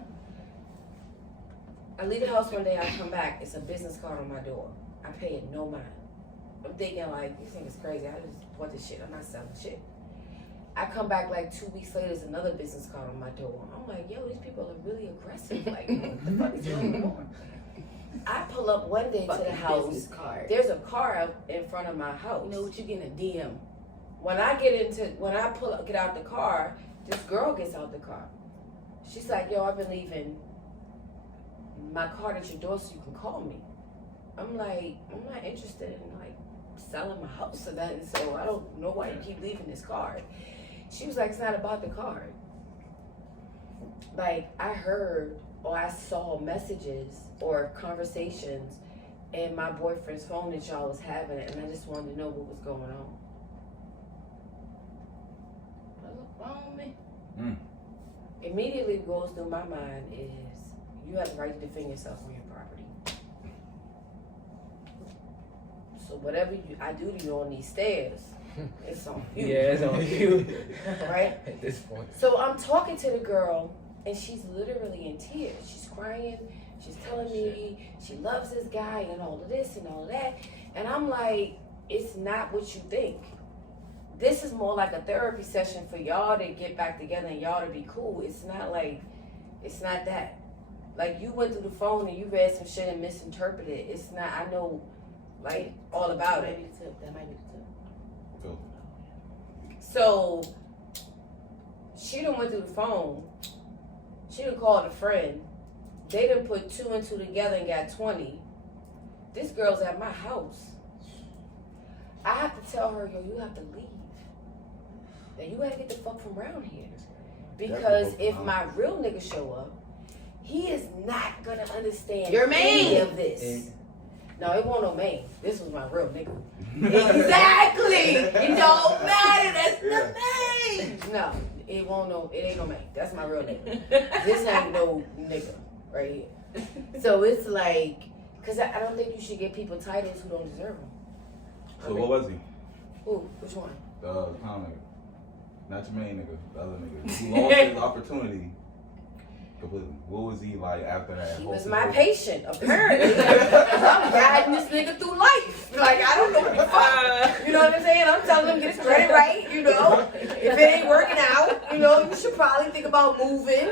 I leave the house one day, I come back, it's a business card on my door. I pay it no mind. I'm thinking like, this thing is crazy. I just bought this shit. I'm not selling shit. I come back like 2 weeks later, there's another business card on my door. I'm like, yo, these people are really aggressive. Like, what the fuck is going on? I pull up one day to the house. Card. There's a car out in front of my house. You know what, you getting a DM. When I get out the car, this girl gets out the car. She's like, yo, I've been leaving my card at your door so you can call me. I'm like, I'm not interested in like selling my house or nothing, so I don't know why you keep leaving this card. She was like, it's not about the card. Like, I heard or I saw messages or conversations in my boyfriend's phone that y'all was having, and I just wanted to know what was going on. Immediately what goes through my mind is, you have the right to defend yourself on your property. So whatever I do to you on these stairs, it's on you. Yeah, it's on you. Right? At this point. So I'm talking to the girl, and she's literally in tears. She's crying. She's telling me she loves this guy and all of this and all of that. And I'm like, it's not what you think. This is more like a therapy session for y'all to get back together and y'all to be cool. It's not that. Like, you went through the phone and you read some shit and misinterpreted it. It's not, I know, like, all about it. That might be the tip. So, she done went through the phone. She done called a friend. They done put 2 and 2 together and got 20. This girl's at my house. I have to tell her, yo, you have to leave. And you gotta get the fuck from around here. Because if my real nigga show up, he is not gonna understand Your any man. of this. No, it won't no man. This was my real nigga. Exactly. It don't matter. That's the thing. No, it ain't no man. That's my real nigga. This ain't no nigga right here. So it's like, cause I don't think you should give people titles who don't deserve them. So what was he? Ooh, which one? The clown nigga. Not your main nigga, the other nigga. He lost his opportunity completely. What was he like after that? He was my patient, apparently. I'm guiding this nigga through life. Like, I don't know what the fuck. You know what I'm saying? I'm telling him get his credit right, you know. If it ain't working out, you know, you should probably think about moving.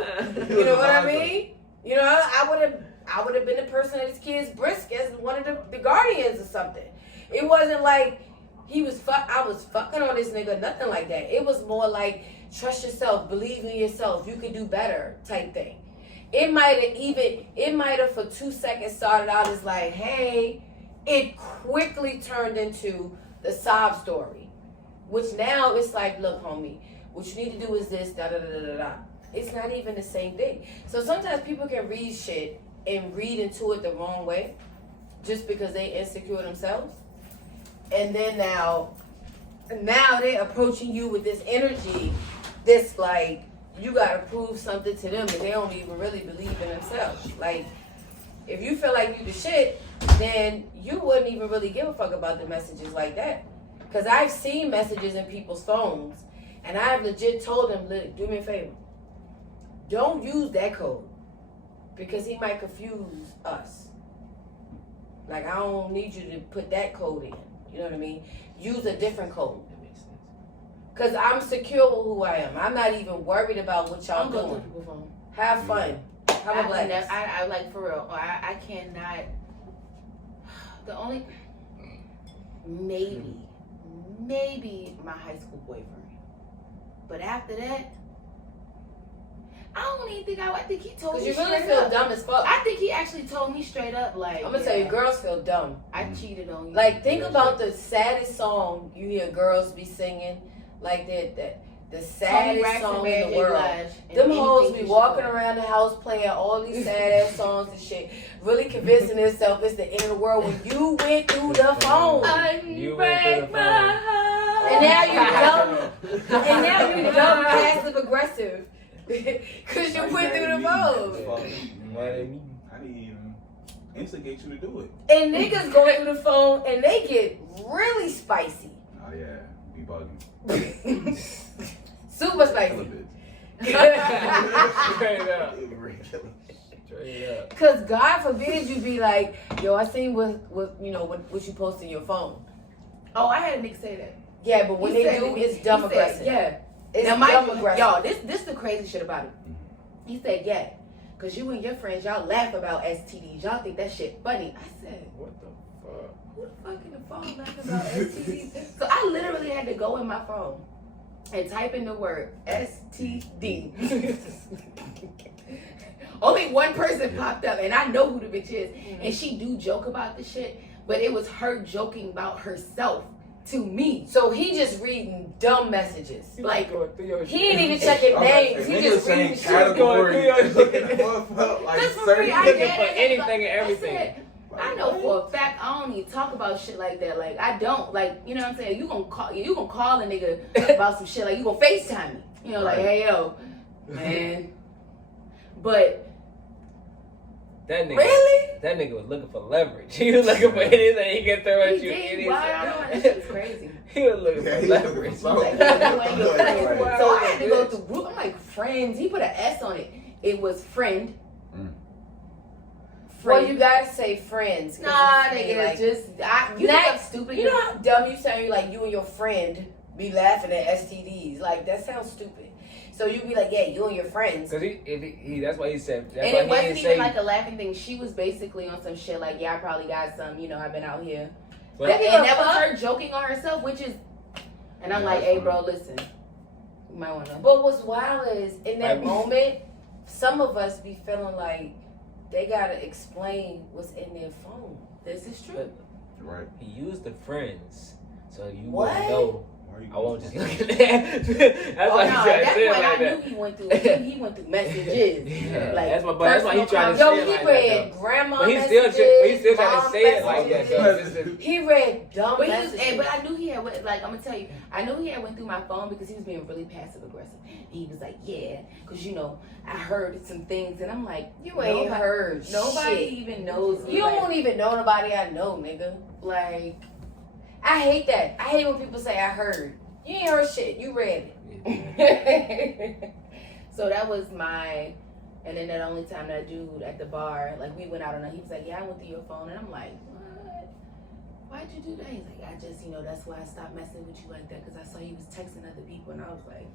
You know what I mean? You know, I would have been the person at his kid's brisk as one of the guardians or something. It wasn't like I was fucking on this nigga, nothing like that. It was more like, trust yourself, believe in yourself, you can do better type thing. It might have for 2 seconds started out as like, hey, it quickly turned into the sob story. Which now it's like, look, homie, what you need to do is this, da da da da da. It's not even the same thing. So sometimes people can read shit and read into it the wrong way just because they insecure themselves. And then now they're approaching you with this energy that's like, you gotta prove something to them that they don't even really believe in themselves. Like, if you feel like you the shit, then you wouldn't even really give a fuck about the messages like that. Because I've seen messages in people's phones, and I've legit told them, do me a favor, don't use that code. because he might confuse us. Like, I don't need you to put that code in. You know what I mean? Use a different code. That makes sense. Because I'm secure with who I am. I'm not even worried about what y'all I'm going doing. through people's phone. Have fun. Have a blast. I like for real. I cannot. The only maybe my high school boyfriend, but after that, I don't even think I think he told Because me you really straight feel up. dumb as fuck. I think he actually told me straight up, like, I'm gonna tell you, girls feel dumb. I cheated on you. Like, think about the saddest song you hear girls be singing. Like the saddest song in the world. Them hoes be walking around the house playing all these sad ass songs and shit, really convincing themselves it's the end of the world when you went through the phone. You went through the phone. And now you dumb passive aggressive. Cause you went through the phone. I didn't even instigate you to do it. And niggas go through the phone and they get really spicy. Oh yeah, be bugging. Super spicy. Straight up. Straight up. Cause God forbid you be like, yo, I seen what you post in your phone. Oh, I had a nigga say that. Yeah, but when He they said do, it- it's dumb he said, aggressive. Yeah. It's Now, dumb mind you, aggressive. y'all, this the crazy shit about it. He said, yeah, because you and your friends, y'all laugh about STDs. Y'all think that shit funny. I said, What the fuck? who the fuck in the phone laughing about STDs? So I literally had to go in my phone and type in the word STD. Only one person popped up, and I know who the bitch is. And she do joke about the shit, but it was her joking about herself to me. So he just reading dumb messages. Like, going through your he ain't even checking names. He just reading shit. categories. Looking up like Just for certain free, I looking get for it. anything and I everything. said, I know for a fact I don't even talk about shit like that. Like, I don't, like, you know what I'm saying? You gonna call a nigga about some shit, like, you gonna FaceTime me. You know, like, Right. hey, yo, man. But That nigga, Really? that nigga was looking for leverage. He was looking for anything he could throw he at you. did. Why I don't know? That shit was crazy. He was looking Yeah, for he was looking leverage. for something. Like, you ain't your friend. Right. So I had to go through group. I'm like, friends. He put an S on it. It was friend. Well, you gotta say friends. 'cause Nah, it's nigga, like, just you Nah, think I'm stupid. you know how dumb you sound? You're like, you and your friend be laughing at STDs. Like, that sounds stupid. So you be like, yeah, you and your friends. Cause he that's why he said. That's and why it he wasn't didn't even say. like a laughing thing. She was basically on some shit like, yeah, I probably got some. You know, I've been out here. But- And that was her joking on herself, which is. And I'm Yeah, like, that's hey, bro, listen. You might want to. But what's wild is, in that Right. moment, some of us be feeling like they gotta explain what's in their phone. This is true. Right. He used the friends, so you What? wouldn't know. Why you I won't just going look at that. That's Oh, why no, he at tried to that say it point, I like knew that. he went through. He went through messages. Yeah, Like, that's that's why he tried to Yo, say it he like read that. grandma But he messages. still tried to mom say it like that. messages. Though. He read dumb But, messages. but I knew he had, like, I'm gonna tell you, I knew he had went through my phone because he was being really passive aggressive. He was like, yeah, because you know, I heard some things, and I'm like, You ain't nobody- heard Nobody shit. even knows. You like, don't even know nobody I know, nigga. like. I hate that. I hate when people say I heard. You ain't heard shit. You read it. So that was my, and then that only time that dude at the bar, like we went out on a, he was like, yeah, I went through your phone, and I'm like, what? Why'd you do that? He's like, I just, you know, that's why I stopped messing with you like that, because I saw you was texting other people, and I was like,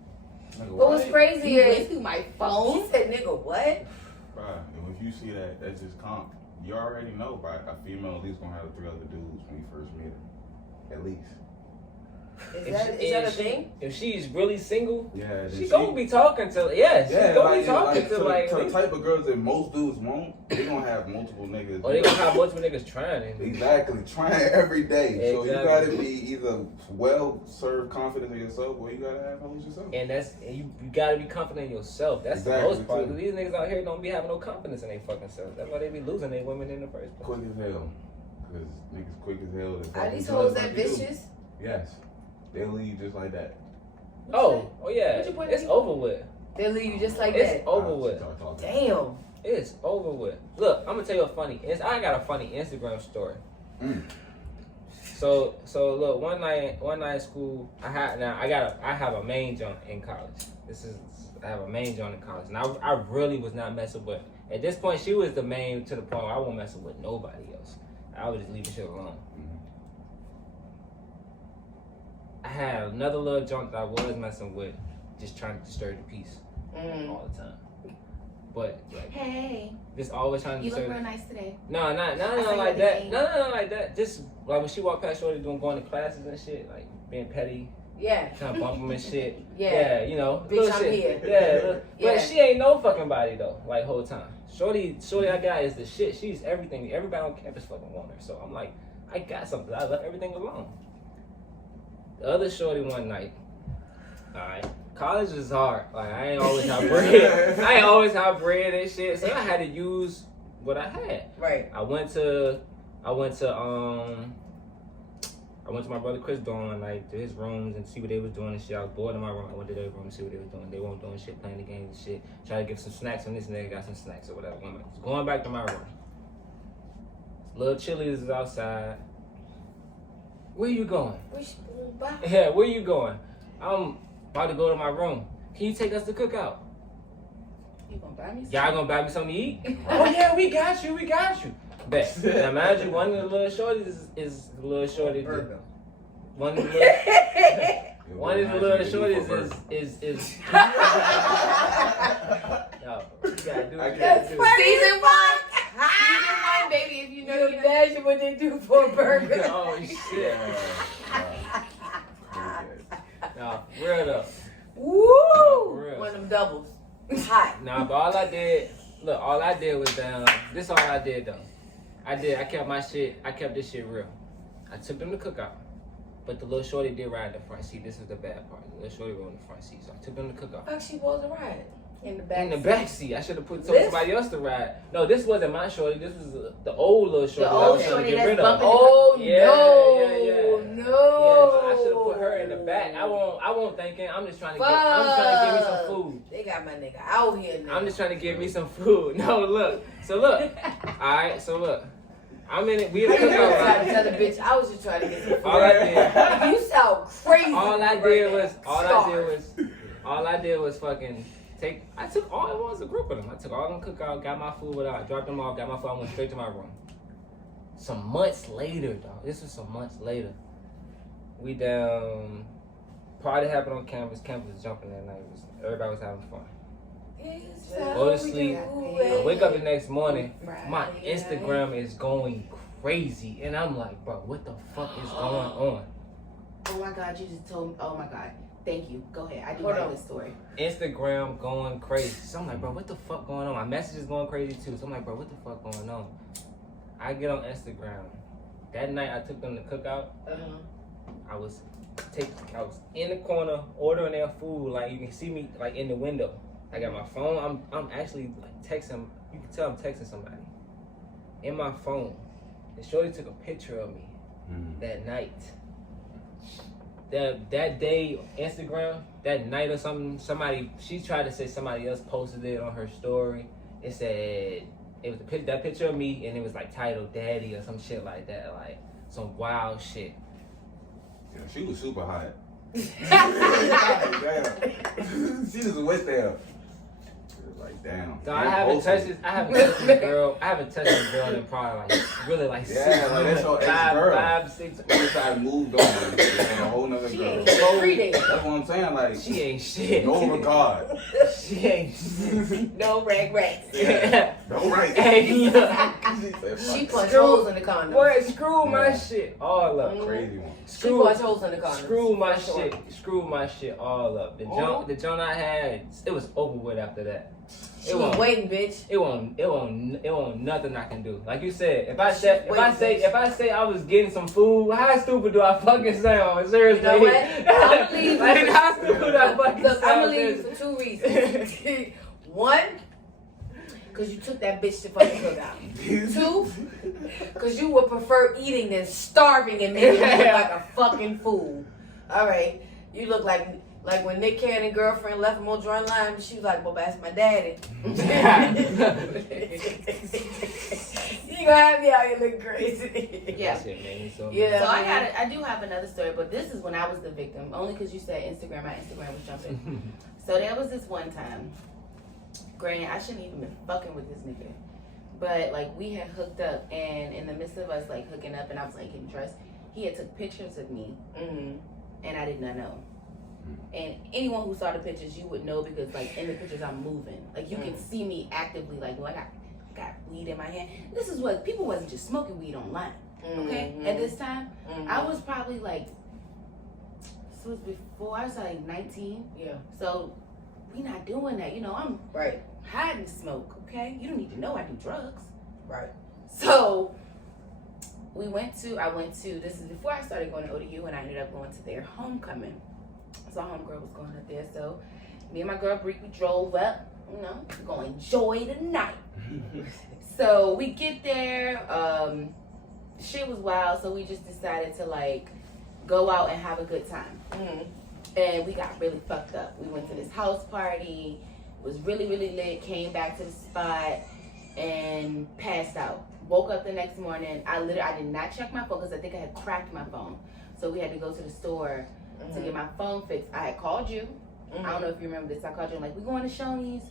But what's crazy you went is, through my he phone? said, nigga, what? Right. And if you see that, that's just comp. You already know, right? A female at least gonna have 3 other dudes when you first meet her. At least. Is that a thing? If she's really single, Yeah. she gonna be talking to. Yes, she's gonna be talking to like. to the type of girls that most dudes won't. They gonna have multiple niggas. Or they gonna have multiple niggas trying. And, Exactly, trying every day. So you Exactly. gotta be either well served, confident in yourself, or you gotta have hoes yourself. and you gotta be confident in yourself. That's Exactly, the most part. too. 'Cause these niggas out here don't be having no confidence in their fucking self. That's why they be losing their women in the first place. Quick as hell, because niggas quick as hell. to Are fucking these judge hoes like that you do. vicious? Yes, they'll leave just like that. Oh yeah, What's your point it's of view? over with. They leave you just like It's that. over with. Start talking. Damn. It's over with. Look, I'm gonna tell you a funny. I got a funny Instagram story. Mm. So look, one night in school, I have a main joint in college. I have a main joint in college, and I really was not messing with At this point, she was the main to the point where I wasn't messing with nobody else. I was just leaving shit alone. I had another little junk that I was messing with, just trying to disturb the peace all the time. But like, Hey, just always trying to you disturb. look real nice today. No, not saw like you that. at No, like that. Just like when she walked past Shorty going to classes and shit, like being petty, Yeah. trying to bump them and shit. Yeah. You know, Bitch, little I'm shit. here. Yeah, Yeah. but she ain't no fucking body though. Like whole time, Shorty I got is the shit. She's everything. Everybody on campus fucking want her. So I'm like, I got something. I left everything alone. The other Shorty one night. Alright. College is hard. Like I ain't always have bread. I ain't always have bread and shit. So I had to use what I had. Right. I went to my brother Chris' dorm one night to his rooms and see what they was doing and shit. I was bored in my room. I went to their room and see what they was doing. They weren't doing shit, playing the games and shit. Try to get some snacks from this nigga, got some snacks or whatever. Going back to my room. Little Chili's is outside. Where you going? Yeah, where you going? I'm about to go to my room. Can you take us to Cookout? You gonna buy me something? Y'all gonna buy me something to eat? Oh yeah, we got you. Bet. Now imagine one of the little shorties is the little shorty. One of the little shorties is Yo, you gotta do what you gotta do. Season 1! Season 1, baby, if you know You imagine what they do for a burger. Oh shit. Nah, real though. Woo! Real. One of them doubles. Hot. Nah, but all I did was this all I did though. I kept my shit, I kept this shit real. I took them to Cookout. But the little shorty did ride in the front seat. This is the bad part. The little shorty rode in the front seat. So I took them to Cookout. Fuck, she was a ride. In the back. In the back seat. I should have told somebody else to ride. No, this wasn't my shorty. This was the old little shorty. The that I old was trying to shorty get that's rid of. bumping. Oh Yeah, no! yeah. No! Yeah, so I should have put her in the back. I won't thinking. I'm just trying to give me some food. They got my nigga out here now. I'm just trying to give me some food. No, look. Alright, so look. I'm in it. We in the I never Cookout. tried to tell the bitch I was just trying to get some food. All I did. You sound crazy. All I did was fucking take. I took all it was a group of them. I took all them Cookout, got my food without, dropped them off, got my food. I went straight to my room. Some months later, dog. This was some months later. We down. Party happened on campus. Campus was jumping that night. Everybody was having fun. Go to sleep. I wake up the next morning. My Instagram is going crazy, and I'm like, bro, what the fuck is going on? Oh my God, you just told me. Oh my God. Thank you. Go ahead. I do Hold like on. this story. Instagram going crazy. So I'm like, bro, what the fuck going on? My message is going crazy too. So I'm like, bro, what the fuck going on? I get on Instagram. That night I took them to Cookout. I was in the corner ordering their food. Like you can see me like in the window. I got my phone. I'm actually like texting. You can tell I'm texting somebody. In my phone, the shorty took a picture of me that night. That day, Instagram, that night or something, she tried to say somebody else posted it on her story. It said, it was that picture of me and it was like titled Daddy or some shit like that. Like some wild shit. Yeah, she was super hot. Damn. She was wet there. Like damn. So I haven't touched this girl. I haven't touched this girl in probably like 6 Yeah, like that's your ex-girl. 5, 6. That's how I moved on. And a whole nother She girl. ain't free day. That's what I'm saying. Like She ain't shit. no regard. She ain't shit. No rag rats. No right. Hey, look. She punch holes in the condom. Boy, screw my shit all up. Crazy one. She punch holes in the condom. Screw my shit all up. The junk I had, it was over with after that. She was waiting, bitch. It won't nothing I can do. Like you said, if I say I was getting some food, how stupid do I fucking sound? Seriously. You know what? I'ma leave you. Like, how stupid do I fucking Look, sound? I'm gonna leave you for 2 reasons. One, because you took that bitch to fucking Cookout. 2, because you would prefer eating than starving and making you look like a fucking fool. All right, you look like when Nick Cannon girlfriend left him on Joint Line, she was like, "Well, that's my daddy." You gonna have me out here looking crazy. Yeah. That shit made me so Yeah. So I do have another story, but this is when I was the victim. Only because you said Instagram, my Instagram was jumping. So there was this one time. Granted, I shouldn't even been fucking with this nigga. But like we had hooked up, and in the midst of us like hooking up, and I was like getting dressed, he had took pictures of me, and I did not know. And anyone who saw the pictures, you would know because like in the pictures I'm moving, like you can see me actively, like I got weed in my hand. This is what people wasn't just smoking weed online, okay? At this time, I was probably like, this was before I was like 19. Yeah. So we not doing that, you know. I'm Right. hiding smoke, okay? You don't need to know I do drugs. Right. So I went to, this is before I started going to ODU, and I ended up going to their homecoming. So our homegirl was going up there. So me and my girl Bree, we drove up, you know, gonna enjoy the night. So we get there, shit was wild, so we just decided to like go out and have a good time. And we got really fucked up. We went to this house party, it was really, really lit, came back to the spot and passed out. Woke up the next morning, I did not check my phone because I think I had cracked my phone. So we had to go to the store to get my phone fixed. I had called you. I don't know if you remember this. I called you. I'm like, we going to Shoney's.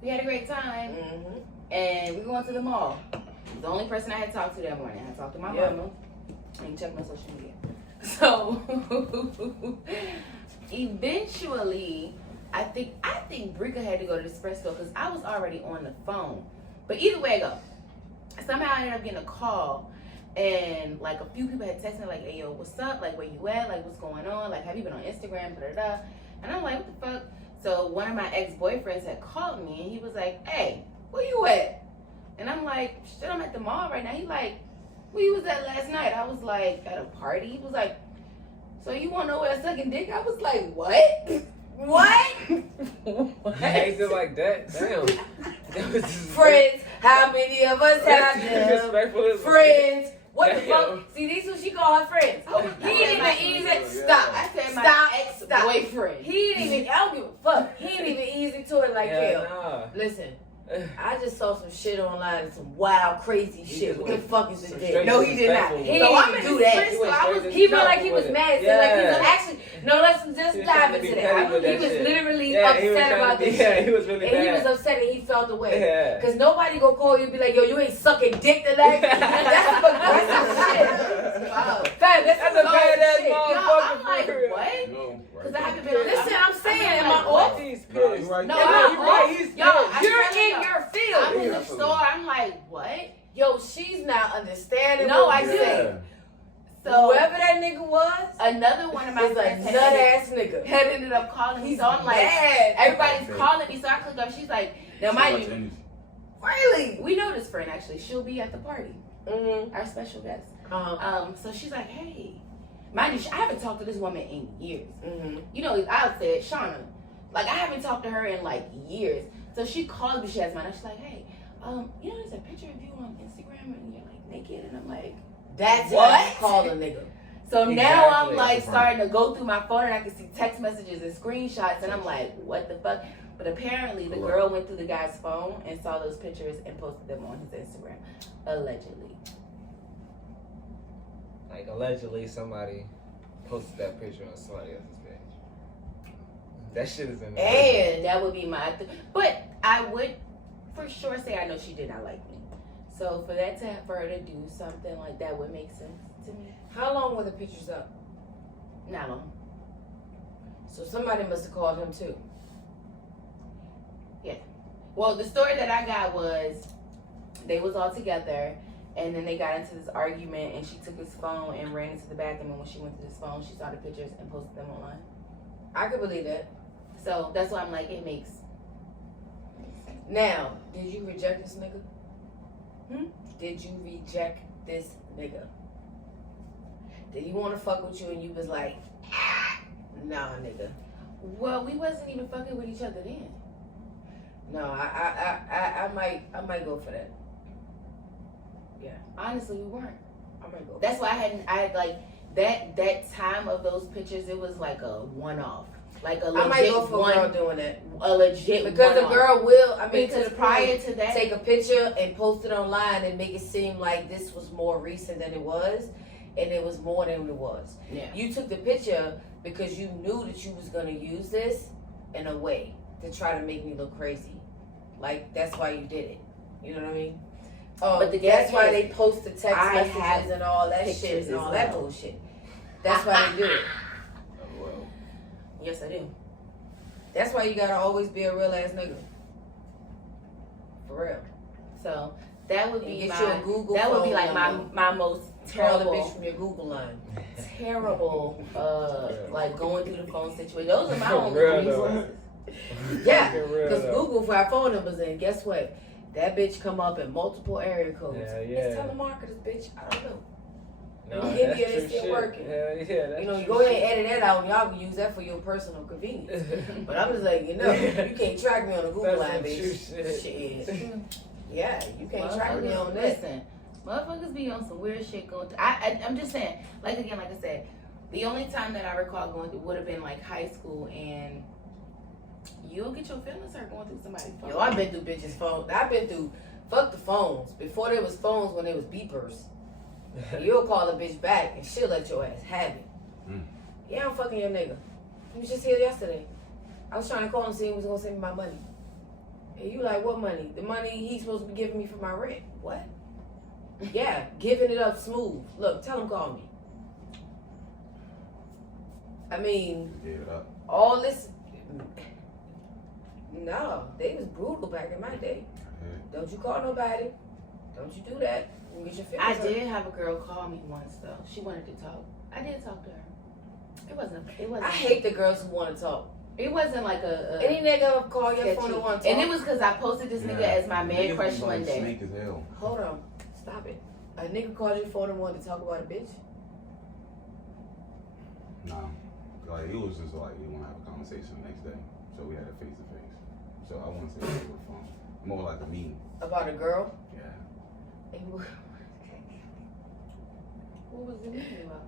We had a great time. And we going to the mall. The only person I had talked to that morning. I talked to my mama. I didn't check my social media. So eventually, I think Brika had to go to the express store because I was already on the phone. But either way I go, somehow I ended up getting a call. And like a few people had texted me like, hey yo, what's up? Like where you at? Like what's going on? Like have you been on Instagram? Da, da, da. And I'm like, what the fuck? So one of my ex-boyfriends had called me and he was like, hey, where you at? And I'm like, shit, I'm at the mall right now. He like, where you was at last night? I was like, at a party. He was like, so you wanna know where I'm sucking dick? I was like, what? What? What? Acting like that? Damn. Friends, how many of us have them? Friends. What the fuck? See, these what she call her friends. He didn't even ease it. Stop. I said my Stop. ex-boyfriend. He didn't even, I don't give a fuck. He didn't even ease into it like hell. Nah. Listen, I just saw some shit online and some wild, crazy shit. What the fuck is some this? straight No, he did not. disrespectful. He So I'm didn't in do the that. street, so I was, He felt like he was mad. So like he was Yeah. actually, no, let's just He was dive trying to into be that. petty with He that was shit. literally Yeah, he was upset trying about to be- this yeah, shit. he was really And he bad. was upset and he felt away. Yeah. Because nobody gonna call you and be like, yo, you ain't sucking dick tonight. That's some aggressive shit. wow. Fam, that's That's some a badass shit. motherfucker. I'm like, for real. what? No, Because right. I haven't been on. Listen, I'm saying, am I like, off? He's pissed. Nah, you right No, there. I'm Yeah, not you're right. off. He's Yo, pissed. You're I in know. your I'm field. in the store. I'm like, what? Yo, she's not understanding No, what I we did. say. So Whoever that nigga was, another one of my is a friends nut had ass nigga. ended up calling me. He's So I'm like, mad. everybody's Okay. calling me. So I click up. She's like, now Too mind much you, energy. Really? we know this friend actually. She'll be at the party. Mm-hmm. Our special guest. Uh-huh. So she's like, hey, mind you, I haven't talked to this woman in years. Mm-hmm. You know, I said, Shauna, like I haven't talked to her in like years. So she called me. She has mine. She's like, hey, you know, there's a picture of you on Instagram and you're like naked, and I'm like, That's What? how you call a nigga. so now I'm Exactly. like starting to go through my phone and I can see text messages and screenshots, and I'm like, what the fuck? But apparently the girl went through the guy's phone and saw those pictures and posted them on his Instagram, allegedly. Like allegedly somebody posted that picture on somebody else's page. That shit is in there. And That would be my, but I would for sure say I know she did not like me. So for that to for her to do something like that would make sense to me. how long were the pictures up? Not long. So somebody must have called him too. Well, the story that I got was they was all together, and then they got into this argument, and she took his phone and ran into the bathroom, and when she went to his phone, she saw the pictures and posted them online. I could believe that. So that's why I'm like, it makes sense. Now, did you reject this nigga? Hmm? Did you reject this nigga? Did he want to fuck with you and you was like, nah, nigga. Well, we wasn't even fucking with each other then. No, I might go for that. Honestly, we weren't. I might go. That's why I had like that time of those pictures. It was like a one-off, like a legit I might go for one, a girl doing that a legit because the one-off. girl will. I mean, Because to the prior point, to that, take a picture and post it online and make it seem like this was more recent than it was, and it was more than it was. yeah. You took the picture because you knew that you was gonna use this in a way to try to make me look crazy. Like that's why you did it. You know what I mean? But the that's why guess they post the text I have messages and all that shit pictures and all as that well. bullshit. That's why they do it. Well, Yes, I do. That's why you gotta always be a real ass nigga. For real. So that would And be get you a my. Google That would be phone like number. my most Call the bitch terrible, from your Google line. terrible, like going through the phone situation. Those are my For only real, though. resources. Yeah, For real, because though. Google for our phone numbers, and guess what? That bitch come up in multiple area codes. Yeah, It's yeah. telemarketers, bitch. I don't know. No, In India, that's they true still shit. working. Hell yeah, that's You know, you true go ahead and shit. edit that out, and y'all can use that for your personal convenience. But I'm just like, you can't track me on a Google That's line, some true bitch. shit. Yeah, you can't track me on that. Listen, motherfuckers be on some weird shit going through. I'm just saying, like I said, the only time that I recall going through would have been like high school, and you'll get your feelings hurt going through somebody's phone. Yo, I've been through bitches' phones. I've been through, fuck the phones. Before there was phones, when there was beepers. You'll call a bitch back and she'll let your ass have it. Mm. Yeah, I'm fucking your nigga. He was just here yesterday. I was trying to call him and see if he was gonna send me my money. And you like, what money? The money he's supposed to be giving me for my rent. What? Yeah, giving it up smooth. Look, tell him call me. I mean, you gave it up. all this. No, they was brutal back in my day. Yeah. Don't you call nobody. Don't you do that. You get your feelings I hurt. did have a girl call me once though. She wanted to talk. I did talk to her. It wasn't. I hate the girls who want to talk. It wasn't like a Any nigga call your phone sketchy. and want to talk. And it was because I posted this nigga as my man Niggas crush be one like day. Snake as hell. Hold on. Stop it. A nigga called your phone and wanted to talk about a bitch? Nah. Like, it was just like, you want to have a conversation the next day. So we had a face to face. So I wouldn't say it was phone. More like a meeting. About a girl? Yeah. And you- What was the meeting about?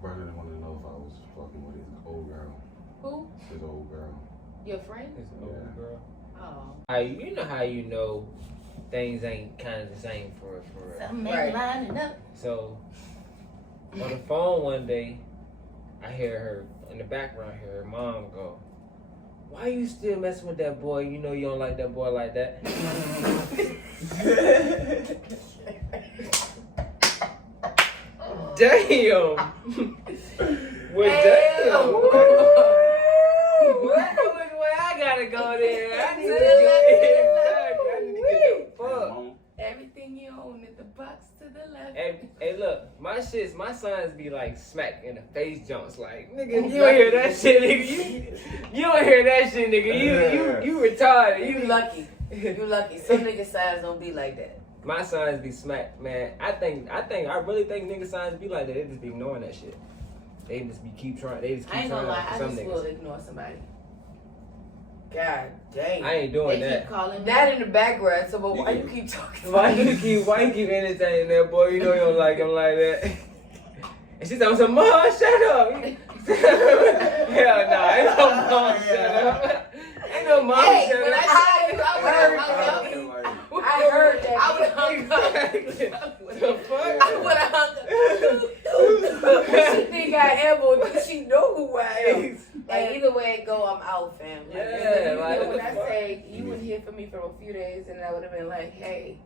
Brother didn't want to know if I was fucking with his old girl. Who? His old girl. Your friend? It's an Yeah. old girl. Oh. You know how you know things ain't kind of the same for real. Something Right. ain't lining up. So on the phone one day, I hear her in the background. I hear her mom go, "Why you still messing with that boy? You know you don't like that boy like that." Damn. Well, damn. Which way I gotta go there? I need to get the fuck. Mom, Everything you own at the box to the left. Hey, look, my sons be like smack in the face jumps, like nigga, you don't hear that shit, nigga. You don't hear that shit, nigga. You retarded. You lucky. You lucky. Some niggas' sides don't be like that. My sons be smack, man. I really think niggas' sons be like that. They just be ignoring that shit. They just keep trying. They just I keep ain't trying. gonna lie, I Some just will niggas. ignore somebody. God dang. I ain't doing They that. keep calling me. Not in the background, so but why you keep talking? Why you keep entertaining that boy? You know you don't like him like that. And she told me, "Mom, shut up." Hell no, ain't no mom shut up. Ain't no mom Hey, shut when up. I heard that. I would have hung up. Exactly. The fuck? I would have hung up. She think I am, or she know who I am. Like either way it go, I'm out, fam. Like, Yeah, like, when what I the fuck? say you wouldn't hear from me for a few days, and I would have been like, hey,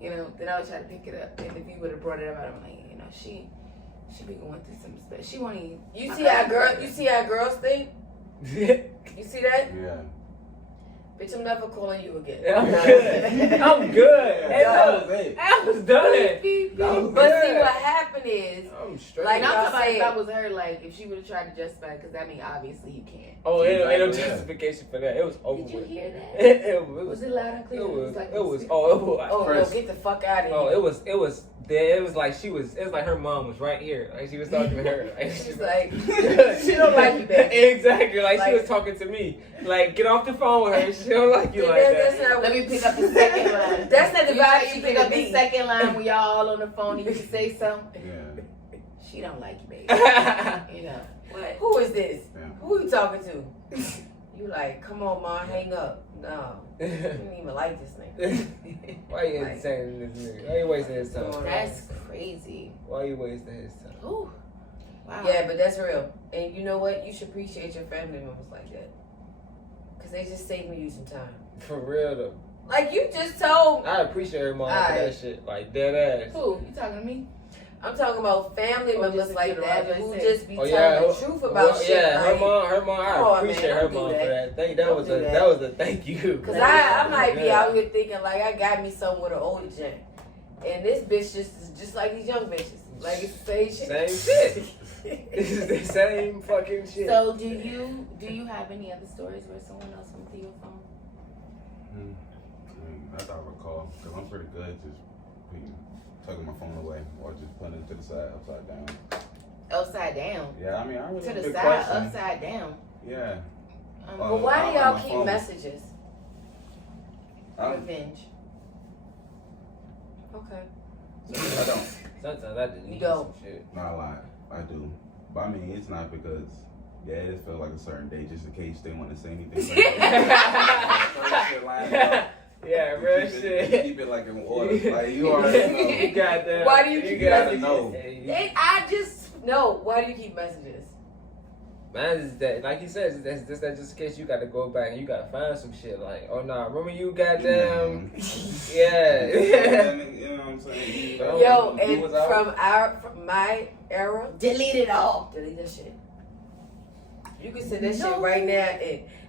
then I would try to pick it up. And if you would have brought it up, I'm like, she be going through some stuff. She won't even. You see how girls think? You see that? yeah. Bitch, I'm never calling you again. I'm good. I'm good. Hey, That look, was it. I was done. But see what happened is, I'm straight. Like, And I'm y'all talking about if said- that was her, like, if she would have tried to justify it, because I mean, obviously you can't. Oh, ain't no Exactly, yeah. justification for that. It was over Did you with. hear that? It Was was. it loud and clear? It was. like It was. speaker? oh Chris. no, get the fuck out of here. Oh, it was. It was like she was. It was like her mom was right here. Like she was talking to her. Like, She's like, she don't like you, baby. Exactly. Like she Like- was talking to me. Like get off the phone with her. She don't like you like That's that. not Let me pick up the second line. That's not the You know how vibe you she pick up gonna the be. second line when y'all all on the phone and you say something. Yeah. She don't like you, baby. What? Who is this? Yeah. Who you talking to? You like, come on, ma, hang up. No, you didn't even like this nigga. Why you entertaining this nigga? Why you wasting his time? That's crazy. Why you wasting his time? Ooh. Wow. Yeah, but that's real. And you know what? You should appreciate your family members like that. Because they just saving you some time. For real though. Like you just told. I appreciate her mom for Alright. that shit. Like dead ass. Who? You talking to me? I'm talking about family Oh, members just like to that get who around just be Oh, telling yeah, the well, truth about shit. Yeah, like, her mom. Come I on, appreciate man, her don't do mom for that. that. That Don't was do a that. that was a thank you. Cause I might be out here thinking like I got me something with an older gent, and this bitch just like these young bitches. Like it's the same shit. Same shit. This is the same fucking shit. So do you have any other stories where someone else went through your phone? That's all I recall. Because I'm pretty good at just tucking my phone away or just putting it to the side, upside down. Upside down. Yeah, I mean, I really To have a the big side, question. upside down. Yeah. But why do on y'all my keep phone. messages? Revenge. Okay. I don't. Sometimes I just You need don't. some shit. Not lying. I do. But I mean, it's not because, yeah, it feels like a certain day just in case they want to say anything. Certain shit lined up. Yeah, You real keep it- shit. you keep it like in order. Like you already know. You goddamn. Why do you keep gotta messages? know. I just no. Why do you keep messages? Man, is that like he says? That's just in case you got to go back and you got to find some shit. Like, oh nah, remember you goddamn. Yeah. You know what I'm saying? Yo, You and was out. from my era, Delete it all. delete that shit. You can send that shit right now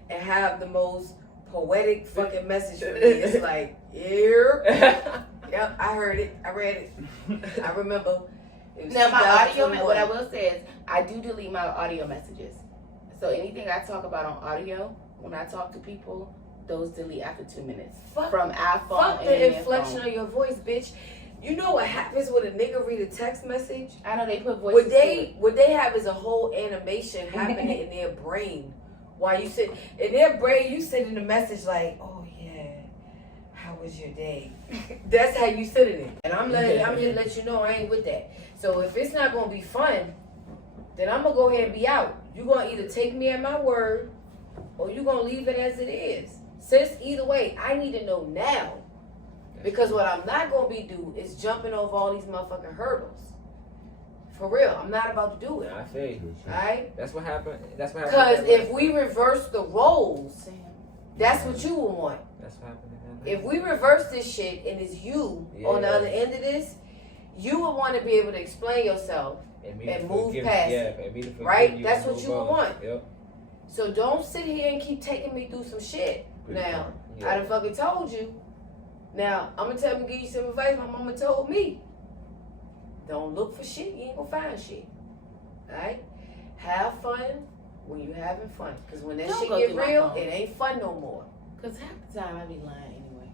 and have the most poetic fucking message for me. It's like, yeah, yep, I heard it, I read it, I remember. It was Now my audio, 2021. what I will say is, I do delete my audio messages. So anything I talk about on audio, when I talk to people, those delete after 2 minutes. Fuck, From iPhone fuck and the inflection phone. of your voice, bitch. You know what happens when a nigga read a text message? I know they put voices What to they have is a whole animation happening in their brain. While you sit in their brain, you send in the message like, "Oh yeah, how was your day?" That's how you sit in it. And I'm here to let you know I ain't with that. So if it's not gonna be fun, then I'm gonna go ahead and be out. You gonna either take me at my word, or you gonna leave it as it is. Sis, either way, I need to know now. Because what I'm not gonna be do is jumping over all these motherfucking hurdles. For real, I'm not about to do it. I feel you. Alright? That's what happened. That's what Because happened. if we reverse the roles, Sam. that's what you would want. That's what happened. If we reverse this shit and it's you on the Yeah. other end of this, you would want to be able to explain yourself. me to and move forgive- past yeah, it, and me to forgive right? you That's and what move you would on. want. Yep. So don't sit here and keep taking me through some shit. Big Now, part. Yeah. I done fucking told you. Now, I'm gonna give you some advice my mama told me. Don't look for shit, you ain't gonna find shit. Alright? Have fun when you having fun. Cause when that Don't shit go get through my real, phone. it ain't fun no more. Because half the time I be lying anyway.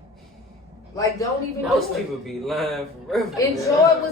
Like don't even Most do it. people be lying for real. Enjoy what's